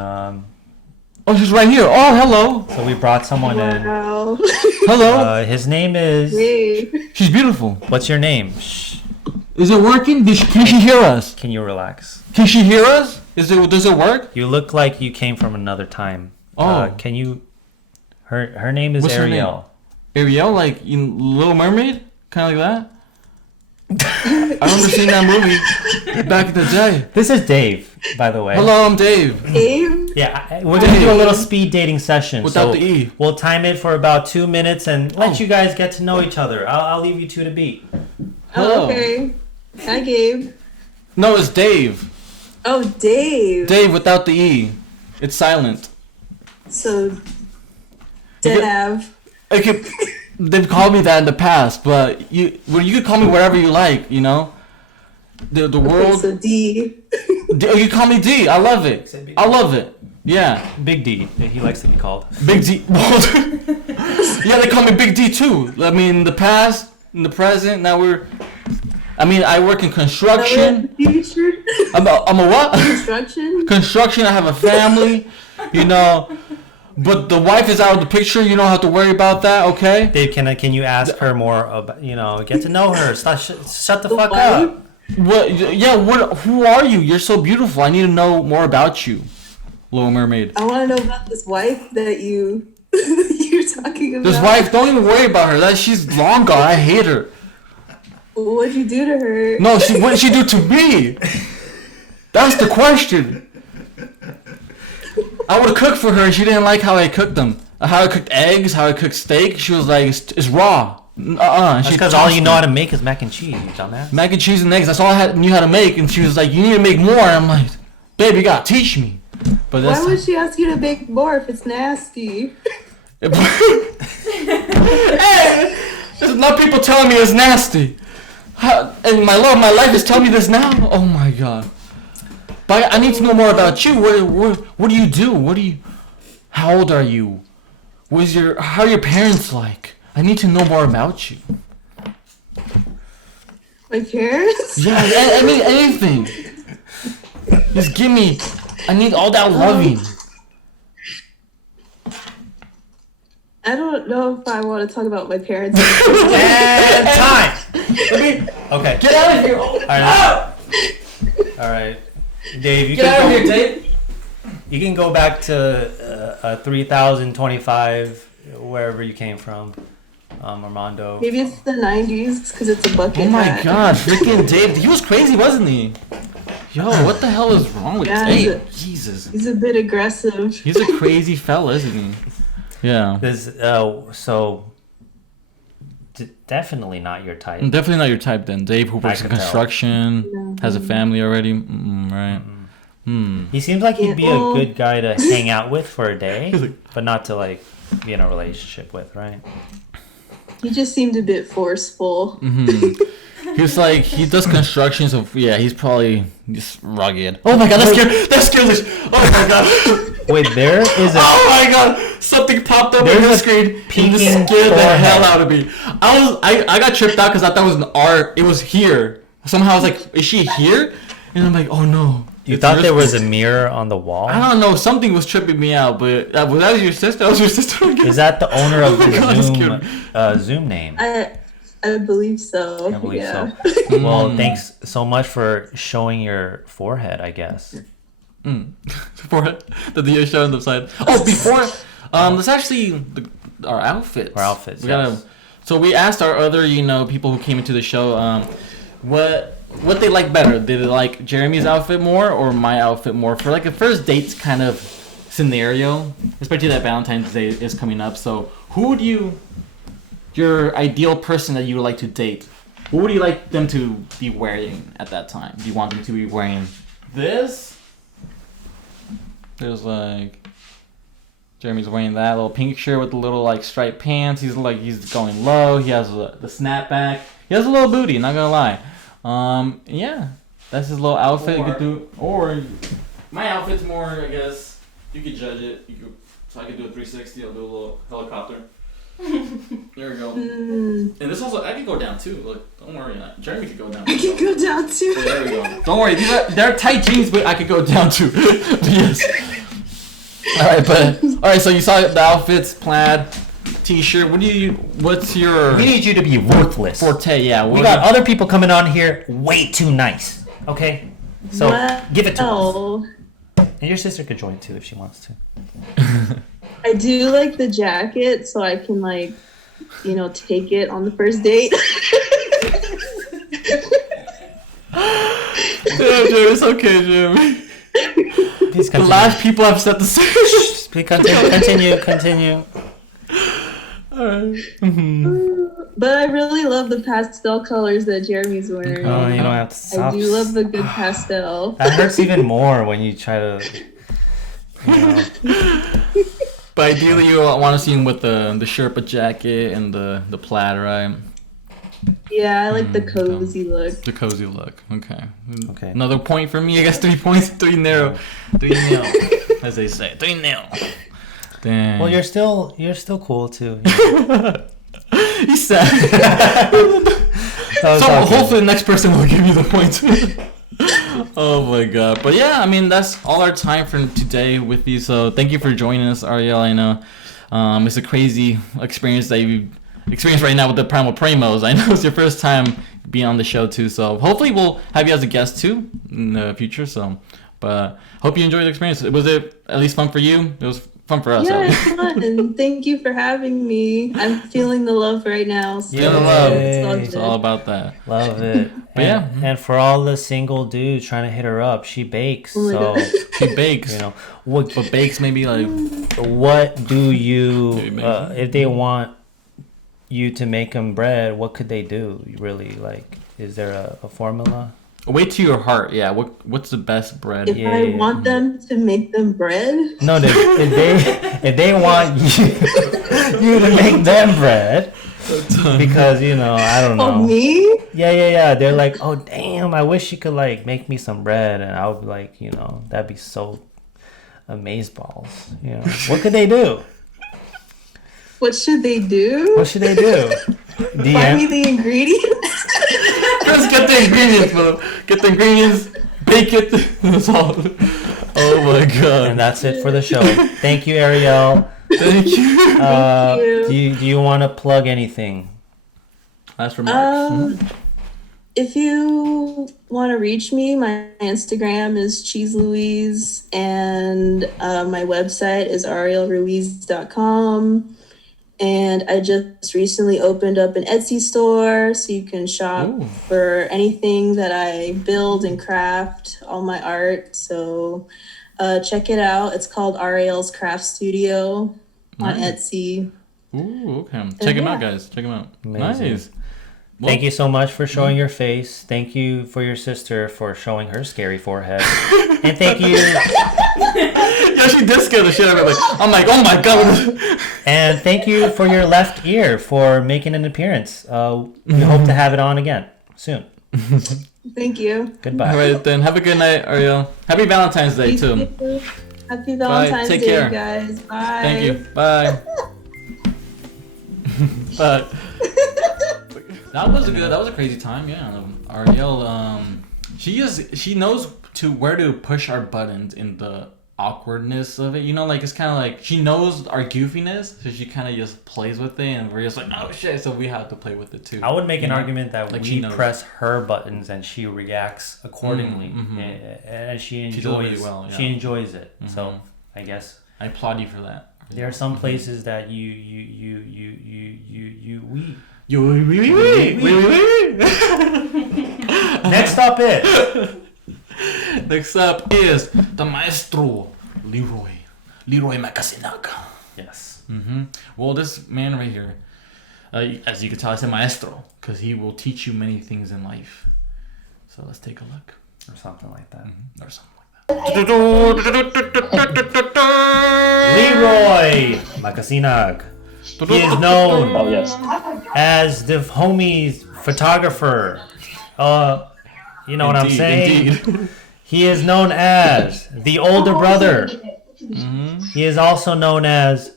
Oh, she's right here. Oh, hello. So we brought someone in. Wow. Hello. His name is. Hey. She's beautiful. What's your name? Shh. Is it working? Can she hear us? Can you relax? Can she hear us? Does it work? You look like you came from another time. Oh. Can you? Her name is What's her name? Arielle. Arielle, like in Little Mermaid? Kind of like that? I remember seeing that movie back in the day. This is Dave, by the way. Hello, I'm Dave. Dave? Yeah, we're gonna do a little speed dating session. Without so the E. We'll time it for about 2 minutes and let you guys get to know each other. I'll leave you two to beat. Hello. Oh, okay. Hi, Gabe. No, it's Dave. Oh, Dave. Dave without the E. It's silent. So, Dav. They've called me that in the past, but you could call me whatever you like, you know? The Okay, world. so D. You call me D. I love it. I love it. Yeah. Big D. He likes to be called. Big D. Yeah, they call me Big D too. I mean, in the past, in the present, now I work in construction. Future. I'm a what? Construction. Construction. I have a family, you know. But the wife is out of the picture. You don't have to worry about that, okay? Dave, can you ask her more about, get to know her? Shut the fuck wife? up. What? Yeah. What? Who are you? You're so beautiful. I need to know more about you, Little Mermaid. I want to know about this wife that you're talking about. This wife. Don't even worry about her. She's long gone. I hate her. What'd you do to her? No, what did she do to me? That's the question. I would cook for her, and she didn't like how I cooked them. How I cooked eggs, how I cooked steak. She was like, it's raw. That's She because all you know tossed how to make is mac and cheese, you dumbass. mac and cheese and eggs. That's all I knew how to make. And she was like, you need to make more. And I'm like, babe, you gotta teach me. But Why that's would she ask you to bake more if it's nasty? Hey, there's enough people telling me it's nasty. And my life is telling me this now. Oh my god. But I need to know more about you. What do you do? How old are you? How are your parents like? I need to know more about you. My parents? Yeah, I mean anything. Just give me. I need all that loving. I don't know if I want to talk about my parents. And time. Okay. Get out of here! All right. Dave, you Get out of here, can Dave! you can go back to 3025 wherever you came from, Armando. Maybe it's the 90s because it's a bucket Oh my hat. god, freaking Dave! He was crazy, wasn't he? Yo, what the hell is wrong with Yeah, Dave? Jesus, He's a bit aggressive. he's a crazy fella, isn't he? Yeah. This definitely not your type. Definitely not your type then. Dave, who works in can tell. construction, No. has a family already. Right. He seems like he'd be a Yeah. good guy to hang out with for a day, but not to like be in a relationship with, right? He just seemed a bit forceful. He's like, he does construction, so yeah, he's probably just rugged. Oh my god, that scared the oh my god. Wait, there is a Oh my god! Something popped up on There's the a screen and just peeking scared the forehead. hell out of me. I got tripped out because I thought it was an art. It was here. Somehow I was like, is she here? And I'm like, oh no. You It's thought yours. there was a mirror on the wall? I don't know. Something was tripping me out, but was that your sister? That was your sister again? Is that the owner of Oh my God, that's the Zoom name? I believe so. I believe yeah. so. Well, thanks so much for showing your forehead, I guess. Before the deer show on the side. Oh, before let's actually our outfits. Our outfits, We gotta. yes. So we asked our other, people who came into the show, what they like better. Did they like Jeremy's outfit more or my outfit more for like a first dates kind of scenario? Especially that Valentine's Day is coming up. So who would your ideal person that you would like to date? What would you like them to be wearing at that time? Do you want them to be wearing this? There's like Jeremy's wearing that little pink shirt with the little like striped pants. He's going low. He has the snapback. He has a little booty. Not gonna lie. Yeah, that's his little outfit. You could do, or my outfit's more. I guess you could judge it. So I could do a 360. I'll do a little helicopter. There we go. And this also, I could go down too. Look, don't worry. Jeremy could go down. I can go down too. Yeah, there we go. Don't worry. They're tight jeans, but I could go down too. Yes. All right. So you saw the outfits: plaid, t-shirt. What's your We need you to be ruthless. forte? Yeah. We got other people coming on here way too nice. Okay? So give it to us. Oh, And your sister could join too if she wants to. I do like the jacket, so I can take it on the first date. Yeah, Jim, it's okay, Jim. Please The continue. last people have said the same. Please continue. But I really love the pastel colors that Jeremy's wearing. Oh, you don't have to I stop. do love the good pastel. That hurts even more when you try to. But ideally, you want to see him with the Sherpa jacket and the plaid, right? Yeah, I like the cozy look. The cozy look. Okay. Okay. Another point for me. I guess 3 points. 3 nil. 3 nil. As they say. 3 nil. Damn. Well, you're still cool too. He's sad. So hopefully the next person will give you the point. Oh my god. But yeah, I mean, that's all our time for today with you. So thank you for joining us, Arielle. I know it's a crazy experience that you experience right now with the Primal Primos. I know it's your first time being on the show too. So hopefully we'll have you as a guest too in the future. So, but hope you enjoyed the experience. Was it at least fun for you? It was fun for us. Yeah, at it's least. fun. Thank you for having me. I'm feeling the love right now. So Feel the love. it's all It's good. all about that. Love it. But yeah. And for all the single dudes trying to hit her up, she bakes. Oh my So God. She bakes. what But bakes maybe like do you Do you make if they want you to make them bread? What could they do? Really, like, is there a formula? wait to your heart. Yeah. What's the best bread? If I want them to make them bread, No, if they want you to make them bread, because I don't know. oh me? Yeah. They're like, oh damn, I wish you could like make me some bread, and I would be like, that'd be so amazeballs. What could they do? What should they do? What should they do? Find me the ingredients. Just get the ingredients, bro. Get the ingredients, bake it. That's all. Oh my god. And that's it for the show. Thank you, Arielle. Thank you. Thank you. Do you want to plug anything? Last remarks. If you want to reach me, my Instagram is cheeselouise and my website is arielleruiz.com. And I just recently opened up an Etsy store so you can shop for anything that I build and craft, all my art. So check it out. It's called Arielle's Craft Studio on Etsy. Ooh, okay. Check him out, guys. Check him out. Amazing. Nice. Well, thank you so much for showing your face. Thank you for your sister for showing her scary forehead. And thank you. Yeah, she did scare the shit out of me. I'm like, oh my god. And thank you for your left ear for making an appearance. We hope to have it on again soon. Thank you. Goodbye. All right, then. Have a good night, Arielle. Happy Valentine's Day, too. Happy Valentine's Take Day, care. guys. Bye. Thank you. Bye. Bye. That was a crazy time, yeah. Arielle, she knows where to push our buttons in the awkwardness of it. You know, like it's kind of like she knows our goofiness, so she kind of just plays with it, and we're just like, oh shit, so we have to play with it too. I would make an argument that like we press her buttons and she reacts accordingly, and she enjoys. Really well, yeah. She enjoys it. So I guess I applaud you for that. there are some places that we. Next up is the Maestro, Lee Roi Macasinag. Yes. Well, this man right here, as you can tell, I said Maestro because he will teach you many things in life. So let's take a look, Or something like that. or something like that. Lee Roi Macasinag. He is known as the homie's photographer. You know what I'm saying? Indeed. He is known as the older brother. He is also known as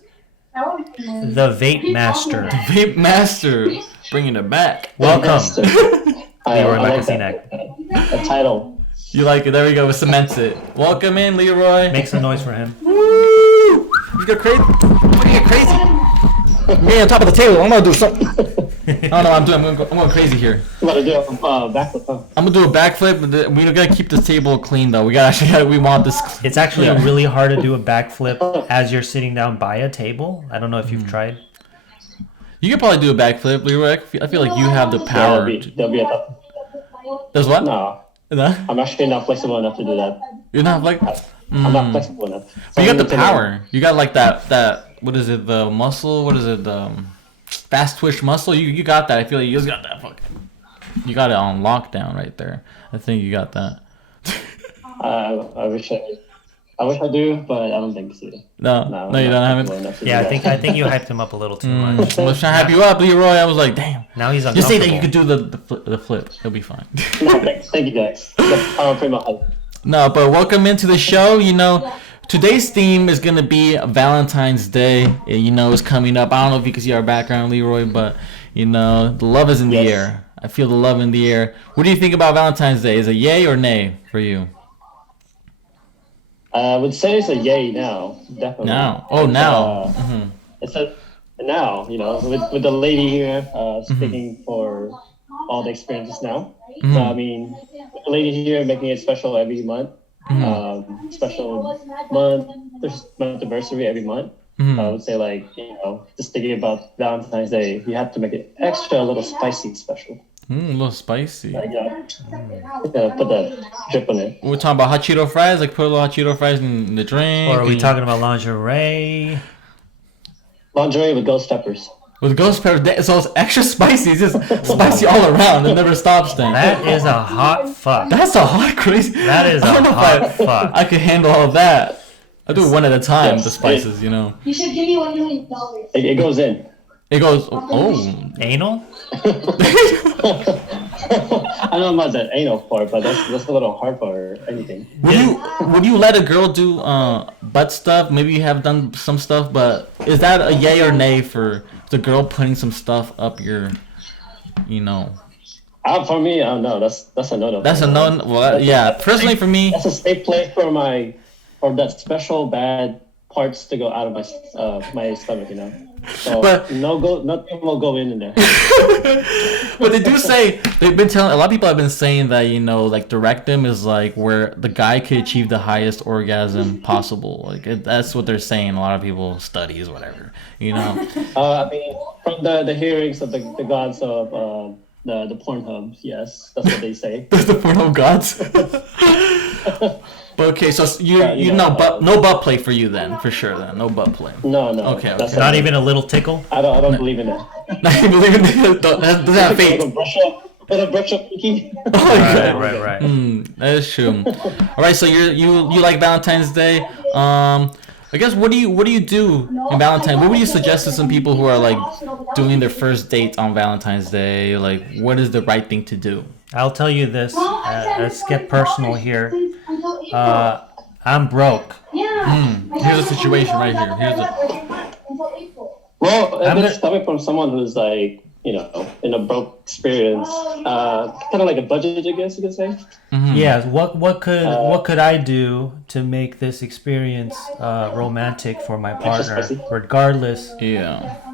the Vape Master. Vape Master, bringing it back. Welcome, I Leroy like Macasinag. that title. You like it? There we go. It cements it. Welcome in, Leroy. Make some noise for him. Woo! You get crazy. You get crazy. Me on top of the table. I'm gonna do something. Oh no, I'm going crazy here. I'm about to do a backflip. Huh? I'm gonna do a backflip. But we gotta keep this table clean though. We want this. It's actually really hard to do a backflip as you're sitting down by a table. I don't know if you've tried. You could probably do a backflip, Leroy. I feel like you have the power. There'll be a There's what? No, I'm actually not flexible enough to do that. You're not like. I'm not flexible enough. But you got the power. You got like that. What is it? The muscle? What is it? Fast twitch muscle. You got that. I feel like you just got that. You got it on lockdown right there. I think you got that. I wish I do, but I don't think so. No, you don't have it. Yeah, I think you hyped him up a little too much. I was trying to hype you up, Leroy. I was like, damn. Now he's Just say uncomfortable. that you could do the flip. It'll be fine. No, thank you guys. I'm pretty much. No, but welcome into the show. You know, today's theme is gonna be Valentine's Day. You know, it's coming up. I don't know if you can see our background, Leroy, but you know, the love is in the air. I feel the love in the air. What do you think about Valentine's Day? Is it yay or nay for you? I would say it's a yay now, definitely. Now, now. It's a now. You know, with the lady here speaking for all the experiences now. So, I mean, the lady here making it special every month. Special month, there's month anniversary every month. I would say, like, you know, just thinking about Valentine's Day, you have to make it extra a little spicy special. A little spicy. Like, put the drip on it. We're talking about hot Cheeto fries, like put a little hot Cheeto fries in the drink. Or are we talking about lingerie? Lingerie with ghost peppers. With ghost pepper, so it's extra spicy. It's just spicy all around. It never stops then. That is a hot fuck. That's a hot crazy. That is a hot fuck. I could handle all of that. I do it one at a time, the spices, you know. You should give me $1 million. It goes in. It goes, oh. Anal? I don't know about that anal part, but that's a little hard for anything. Would you let a girl do butt stuff? Maybe you have done some stuff, but is that a yay or nay for the girl putting some stuff up your, you know? For me, I don't know. That's a no-no. That's a no. Well, yeah. Personally, for me, that's a safe place for that special bad parts to go out of my stomach, you know. So but nothing will go in there. But they do say, they've been telling, a lot of people have been saying that, you know, like the rectum is like where the guy could achieve the highest orgasm possible. Like that's what they're saying. A lot of people, studies, whatever, you know. I mean, from the hearings of the gods of the Pornhub, yes, that's what they say. The Pornhub gods. But okay, so you know, no butt play for you then, for sure then, no butt play. No. Okay. Not even a little tickle? I don't believe in that. Not even believe in it. Doesn't have faith. Little brush up, pinky. Right. That is true. All right, so you like Valentine's Day. I guess what do you do in Valentine's? What would you suggest to some people who are like doing their first date on Valentine's Day? Like, what is the right thing to do? I'll tell you this. Let's get personal here. I'm broke. Here's the situation right here. Well, if it's coming from someone who's like, you know, in a broke experience, kind of like a budget, I guess you could say. Mm-hmm. Yeah. What could I do to make this experience romantic for my partner, regardless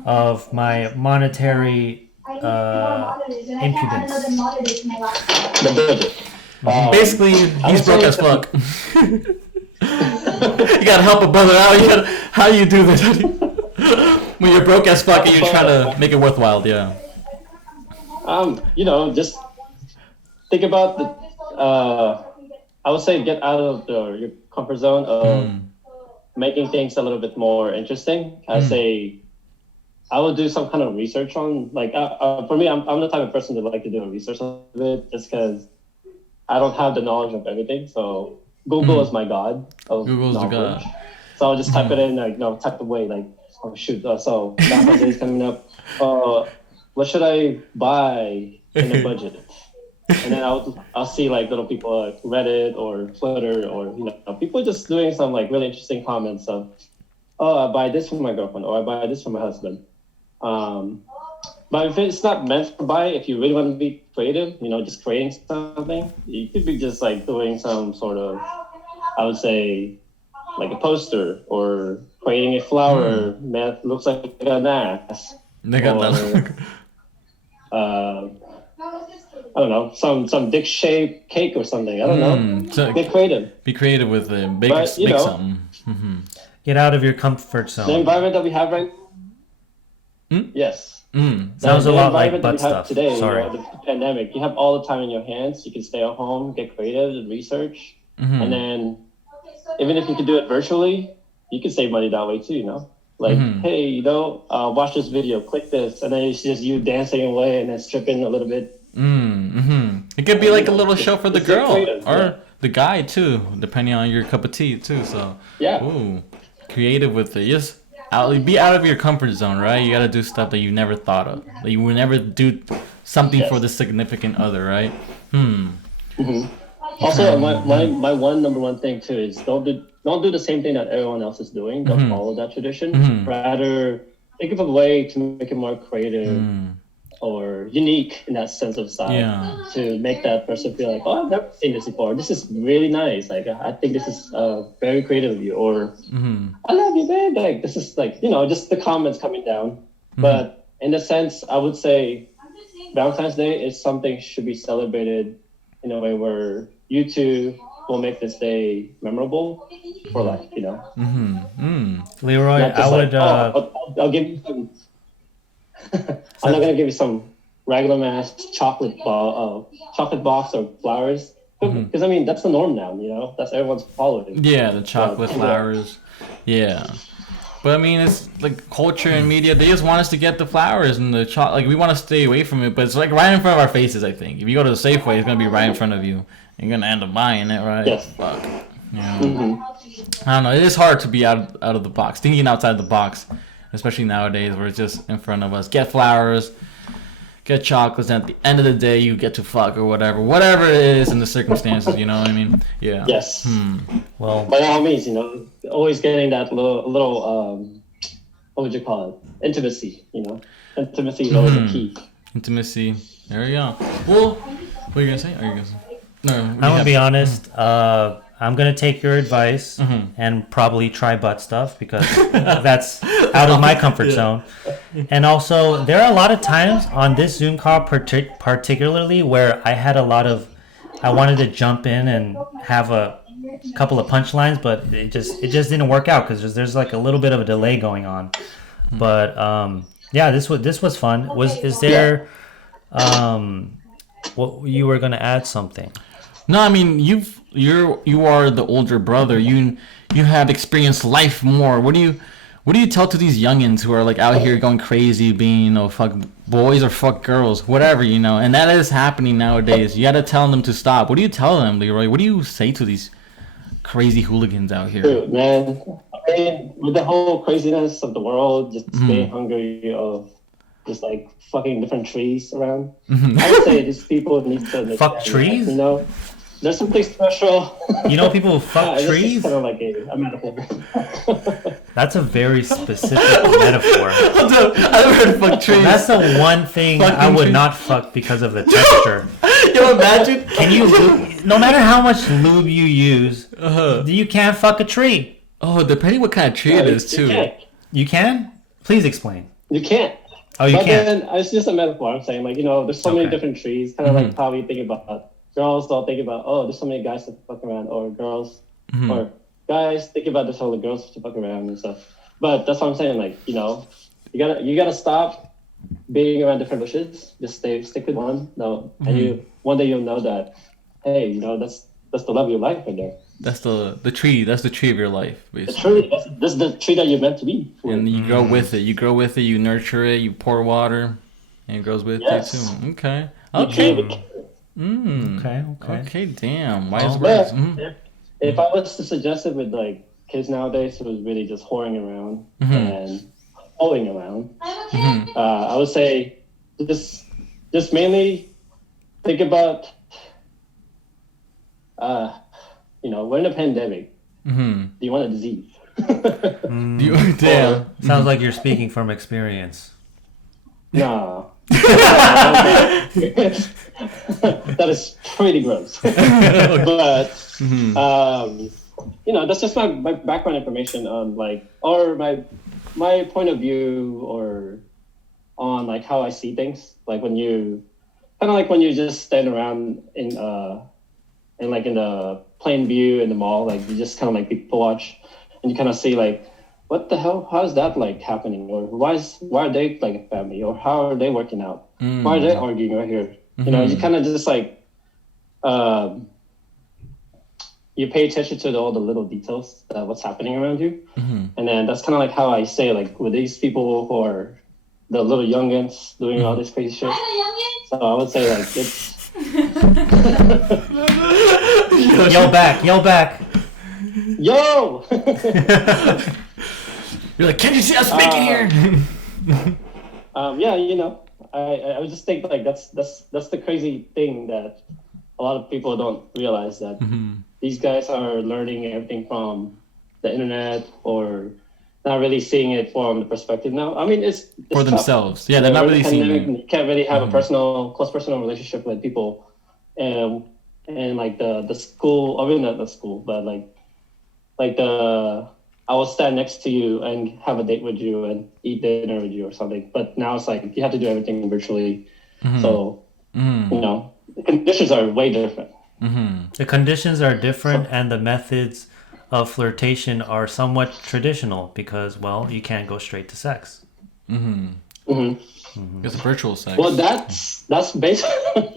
of my monetary impudence? The budget. Basically, he's broke as fuck. You gotta help a brother out. How do you do this? When you're broke as fuck and you're trying to make it worthwhile, yeah. You know, just think about I would say get out of your comfort zone of making things a little bit more interesting. I would do some kind of research on, like, for me, I'm the type of person that like to do a research of it, just because I don't have the knowledge of everything. So Google is my god of Google's knowledge. the god. So I'll just type it in, like, type away, like, oh shoot, so Valentine's Day is coming up. What should I buy in a budget? And then I'll see like little people like Reddit or Twitter or, you know, people just doing some like really interesting comments of, oh, I buy this for my girlfriend or I buy this for my husband. But if it's not meant to buy, if you really want to be creative, you know, just creating something, you could be just like doing some sort of, I would say, like a poster or creating a flower that looks like an ass. They got that. I don't know, some dick-shaped cake or something. I don't know. So get creative. Be creative with it. Make something. Mm-hmm. Get out of your comfort zone. The environment that we have right. Yes. Sounds a lot like butt stuff. Today, Sorry. You know, the pandemic. You have all the time in your hands. You can stay at home, get creative, and research, and then even if you could do it virtually, you can save money that way too. You know, like hey, you know, watch this video, click this, and then it's just you dancing away and then stripping a little bit. It could be like a little show for the girl or the guy too, depending on your cup of tea too. So creative with it. Just be out of your comfort zone, right? You gotta do stuff that you never thought of. That you would never do something for the significant other, right? Also, my number one thing too is don't do the same thing that everyone else is doing. Don't follow that tradition. Rather, think of a way to make it more creative or unique in that sense of style to make that person feel like, oh, I've never seen this before. This is really nice. Like, I think this is very creative of you. Or I love you, man. Like, this is like, you know, just the comments coming down. But in a sense, I would say Valentine's Day is something should be celebrated in a way where you two will make this day memorable for life, you know? Leigh Roi, I would... I'll give you some... I'm not gonna give you some regular ass chocolate box or flowers, because I mean that's the norm now. You know, that's everyone's following. Yeah, the chocolate flowers. Yeah, but I mean it's like culture and media. They just want us to get the flowers and the chocolate. Like we want to stay away from it, but it's like right in front of our faces. I think if you go to the Safeway, it's gonna be right in front of you. You're gonna end up buying it, right? Yes. Fuck. Yeah. I don't know. It is hard to be out of the box, thinking outside the box. especially nowadays where it's just in front of us. Get flowers, get chocolates, and at the end of the day, you get to fuck or whatever it is in the circumstances. You know what I mean? Yeah. Yes. Well, By all means, you know, always getting that little what would you call it? Intimacy. You know, intimacy is always the key. Intimacy. There we go. Well, what are you gonna say? Are you gonna say? No. I'm gonna be honest. I'm gonna take your advice and probably try butt stuff because that's out of my comfort zone. And also, there are a lot of times on this Zoom call, particularly where I wanted to jump in and have a couple of punchlines, but it just didn't work out because there's like a little bit of a delay going on. But yeah, this was fun. Is there what you were gonna add something? No, I mean you are the older brother. You have experienced life more. What do you tell to these youngins who are like out here going crazy, being fuck boys or fuck girls, whatever, and that is happening nowadays. You got to tell them to stop. What do you tell them, Lee Roi? What do you say to these crazy hooligans out here? Dude, man, I mean, with the whole craziness of the world, just staying hungry of just like fucking different trees around. I would say these people need to fuck trees. That, there's something special. People who fuck trees. Kind of like a metaphor. That's a very specific metaphor. I never heard of fuck trees. That's the one thing I would not fuck because of the texture. Yo, imagine. Can you? No matter how much lube you use, you can't fuck a tree. Oh, depending what kind of tree it is too. You can? Please explain. You can't. Oh, you can't. Then it's just a metaphor. I'm saying, like, there's so many different trees. Kind of like how we think about girls. Don't think about, there's so many guys to fuck around, or girls, or guys think about this whole girls to fuck around and stuff. But that's what I'm saying. Like, you gotta stop being around different bushes. Just stick with one. No, and one day you'll know that. Hey, that's the love of your life right there. That's the tree. That's the tree of your life, basically. That's the tree that you're meant to be. And you grow with it. You grow with it. You nurture it. You pour water, and it grows with you too. Okay. Okay. Okay. Damn. Wise words. If I was to suggest it with like kids nowadays who's really just whoring around and hoeing around, I would say just mainly think about. We're in a pandemic. Do you want a disease? Damn. Sounds like you're speaking from experience. No. That is pretty gross. But that's just my background information on or my point of view, or on like how I see things. Like when you just stand around in the plain view in the mall, like you just kind of like people watch, and you kind of see like, what the hell? How is that like happening? Or why are they like a family? Or how are they working out? Why are they arguing right here? You kind of just like, you pay attention to all the little details of what's happening around you, and then that's kind of like how I say, like, with these people who are the little youngins doing all this crazy shit. So I would say like it's. Yell back! Yo! You're like, can't you see us speaking here? I would just think like that's the crazy thing that a lot of people don't realize, that these guys are learning everything from the internet, or not really seeing it from the perspective now. I mean, it's for tough. Themselves. Yeah, they're not really seeing it. You can't really have a close personal relationship with people, and like the school, or really not the school, but like I will stand next to you and have a date with you and eat dinner with you or something. But now it's like you have to do everything virtually. So the conditions are way different. The conditions are different, and the methods of flirtation are somewhat traditional because, well, you can't go straight to sex. It's virtual sex. Well, that's basically.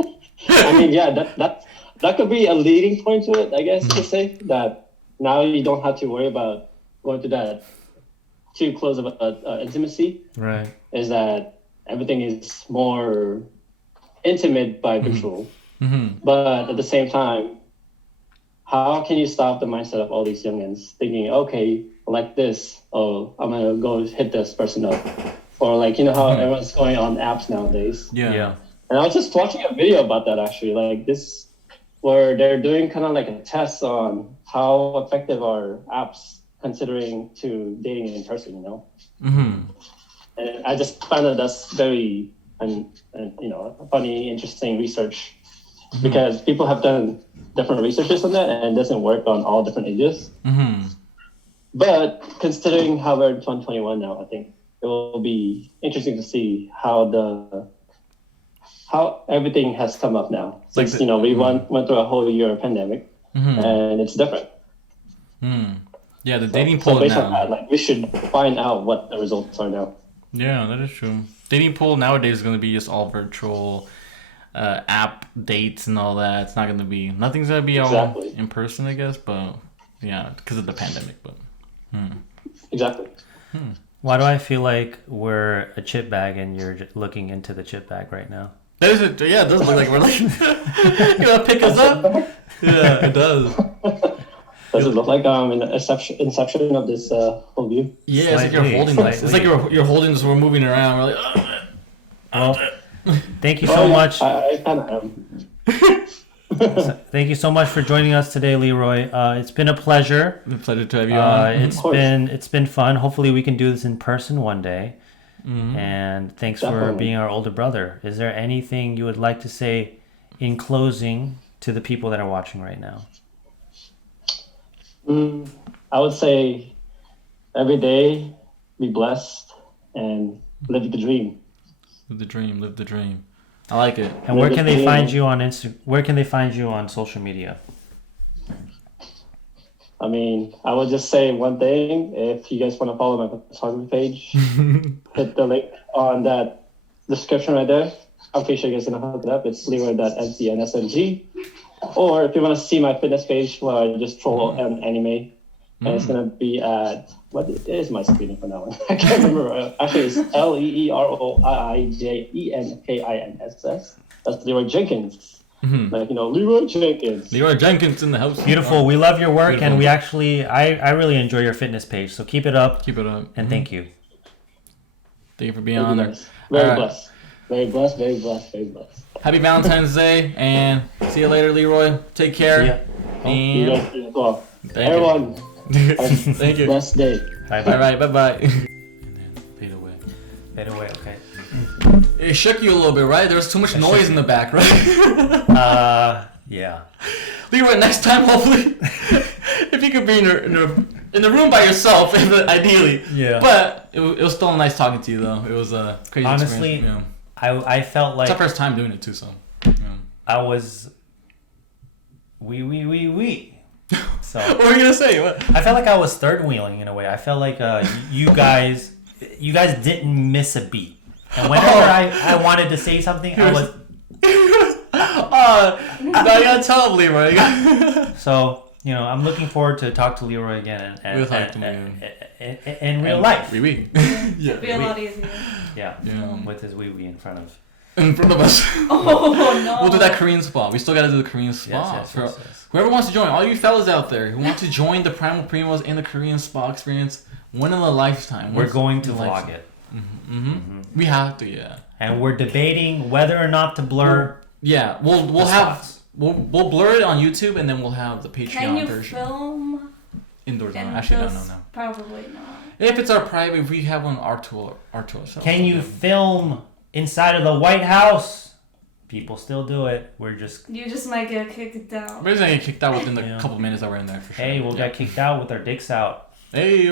I mean, yeah, that could be a leading point to it, I guess, to say that now you don't have to worry about going to that too close of intimacy. Right. Is that everything is more intimate by virtual, but at the same time, how can you stop the mindset of all these youngins thinking, okay, like this, oh, I'm gonna go hit this person up, or like how everyone's going on apps nowadays. Yeah. And I was just watching a video about that actually, like this, where they're doing kind of like a test on how effective are apps considering to dating in person, And I just found that that's very, funny, interesting research, because people have done different researches on that, and it doesn't work on all different ages. But considering how we're in 2021 now, I think it will be interesting to see how everything has come up now. Since we went through a whole year of pandemic, and it's different. Yeah, the dating pool so based now. on that, like we should find out what the results are now. Yeah, that is true. Dating pool nowadays is going to be just all virtual app dates and all that. It's not going to be, nothing's going to be all in person, I guess, but yeah, because of the pandemic. But Exactly. Why do I feel like we're a chip bag and you're looking into the chip bag right now? That is it does look like we're like, you want to pick us up? Yeah, it does. Does it look like in the inception of this whole view? Yeah, it's like you're holding this. It's like you're holding this. We're moving around. We're like, well, thank you so much. I kind of am. Thank you so much for joining us today, Lee Roi. It's been a pleasure. It's a pleasure to have you on. It's been fun. Hopefully, we can do this in person one day. And thanks for being our older brother. Is there anything you would like to say in closing to the people that are watching right now? I would say every day be blessed and live the dream. Live the dream. I like it. And where can they find you on Where can they find you on social media? I mean, I would just say one thing. If you guys want to follow my photography page, hit the link on that description right there. I'm pretty sure you guys are going to hook it up. It's leroy.ncnsmg. Or if you want to see my fitness page, where I just troll an anime, and it's going to be at, what is my screening for that one? I can't remember. Actually, it's LeeRoiJenkinss. That's Leroy Jenkins. Like, Leroy Jenkins. Leroy Jenkins in the house. Beautiful. We love your work, and we actually, I really enjoy your fitness page. So keep it up. And thank you. Thank you for being on there. Very blessed. Very blessed, very blessed, very blessed. Happy Valentine's Day, and see you later, Leroy. Take care. See you guys as well. Everyone, thank you. Blessed day. Bye. All right, bye. Fade away. Fade away, okay. It shook you a little bit, right? There was too much noise in the back, right? Yeah. Leroy, next time, hopefully, if you could be in the room by yourself, ideally. Yeah. But it was still nice talking to you, though. It was a crazy Honestly, experience. I felt like... It's our first time doing it, too, so... Yeah. I was... So... What were you going to say? What? I felt like I was third wheeling in a way. I felt like you guys didn't miss a beat. And whenever I wanted to say something, I was... Now you gotta tell him, Leroy. So, I'm looking forward to talk to Leroy again and in real life. Oui. Yeah. It'd be a lot easier. Yeah. With his wee in front of us. Oh no. We'll do that Korean spot. We still gotta do the Korean spot. Yes. Whoever wants to join, all you fellas out there who want to join the Primal Primos in the Korean spa experience, one in a lifetime. We're going to vlog it. We have to, yeah. And we're debating whether or not to blur. Yeah, we'll blur it on YouTube, and then we'll have the Patreon version. Can you film indoors? No, actually, no. Probably not. If it's our private, if we have one our tour ourselves. Can you film inside of the White House? People still do it. You just might get kicked out. We're just gonna get kicked out within the couple minutes that we're in there for sure. Hey, we'll get kicked out with our dicks out. Hey.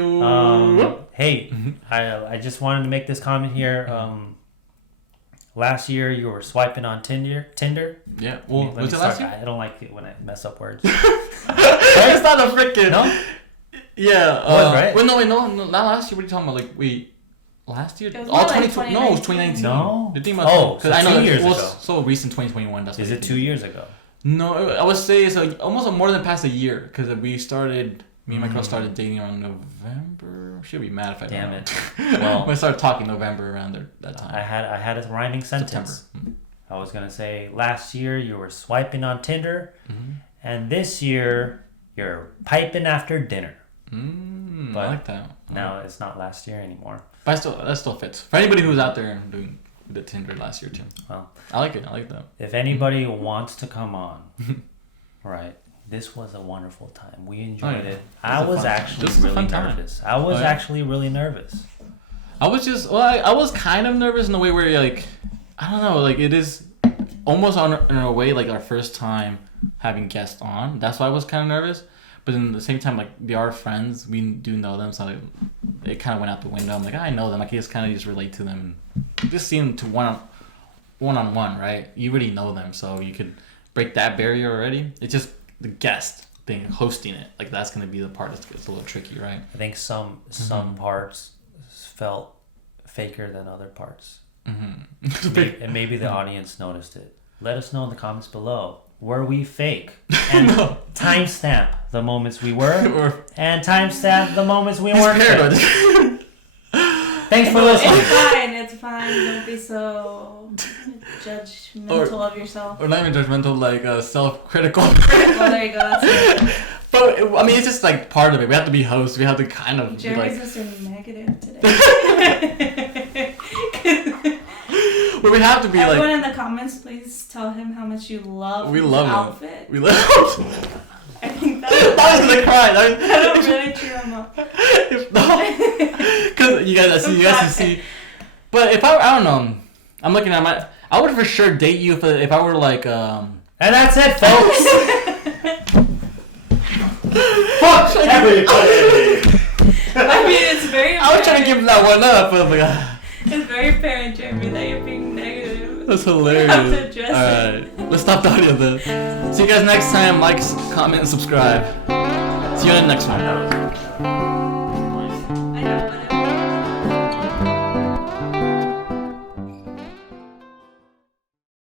I just wanted to make this comment here. Last year you were swiping on Tinder. Yeah. Well, was it last year? I don't like it when I mess up words. It's not a freaking. No. Yeah. Right? Wait, no, not last year. What are you talking about? Last year? It was All 2019. No, it was 2019. No. The thing about so I know 2 years it was ago. so recent 2021. That's Is it 2 years ago? No, I would say it's almost more than past a year because me and my girl started dating around November. She'll be mad if I don't. Damn it. Well, we started talking November around that time. I had a rhyming sentence. September. I was gonna say last year you were swiping on Tinder, and this year you're piping after dinner. I But like that. now it's not last year anymore. But that still fits. For anybody who's out there doing the Tinder last year too. Well, I like it. I like that. if anybody wants to come on, right? This was a wonderful time. We enjoyed it. I was actually really nervous. I was actually really nervous. I was kind of nervous in the way where you're like, I don't know, like it is almost in a way like our first time having guests on. That's why I was kind of nervous. But in the same time, like they are friends. We do know them, so like, it kind of went out the window. I'm like, I know them. I can just kind of just relate to them. Just see them to one on one, right? You already know them, so you could break that barrier already. It's just the guest thing, hosting it. Like that's gonna be the part that's a little tricky, right? I think some parts felt faker than other parts. And maybe the audience noticed it. Let us know in the comments below. Were we fake? And timestamp the moments we were, and timestamp the moments we weren't. Thanks for listening. It's fine. Don't be so judgmental of yourself. Or not even judgmental, like self-critical. Well, there you go. That's it. But I mean, it's just like part of it. We have to be hosts. We have to kind of. Jeremy's Mr. Negative today. But we have to be Everyone like. in the comments, please tell him how much you love We his love outfit. him. We love. I think that I was gonna cry. that'll really cheer him up. Because you guys can see. But if I don't know, I'm looking at I would for sure date you if I were like. And that's it, folks. Fuck everybody. I mean, it's very. I was trying to give that one up, but I'm like. It's very apparent, Jeremy, that you're being negative. That's hilarious. You have to address it. Alright, let's stop the audio then. See you guys next time. Like, comment, and subscribe. See you in the next one. I know, but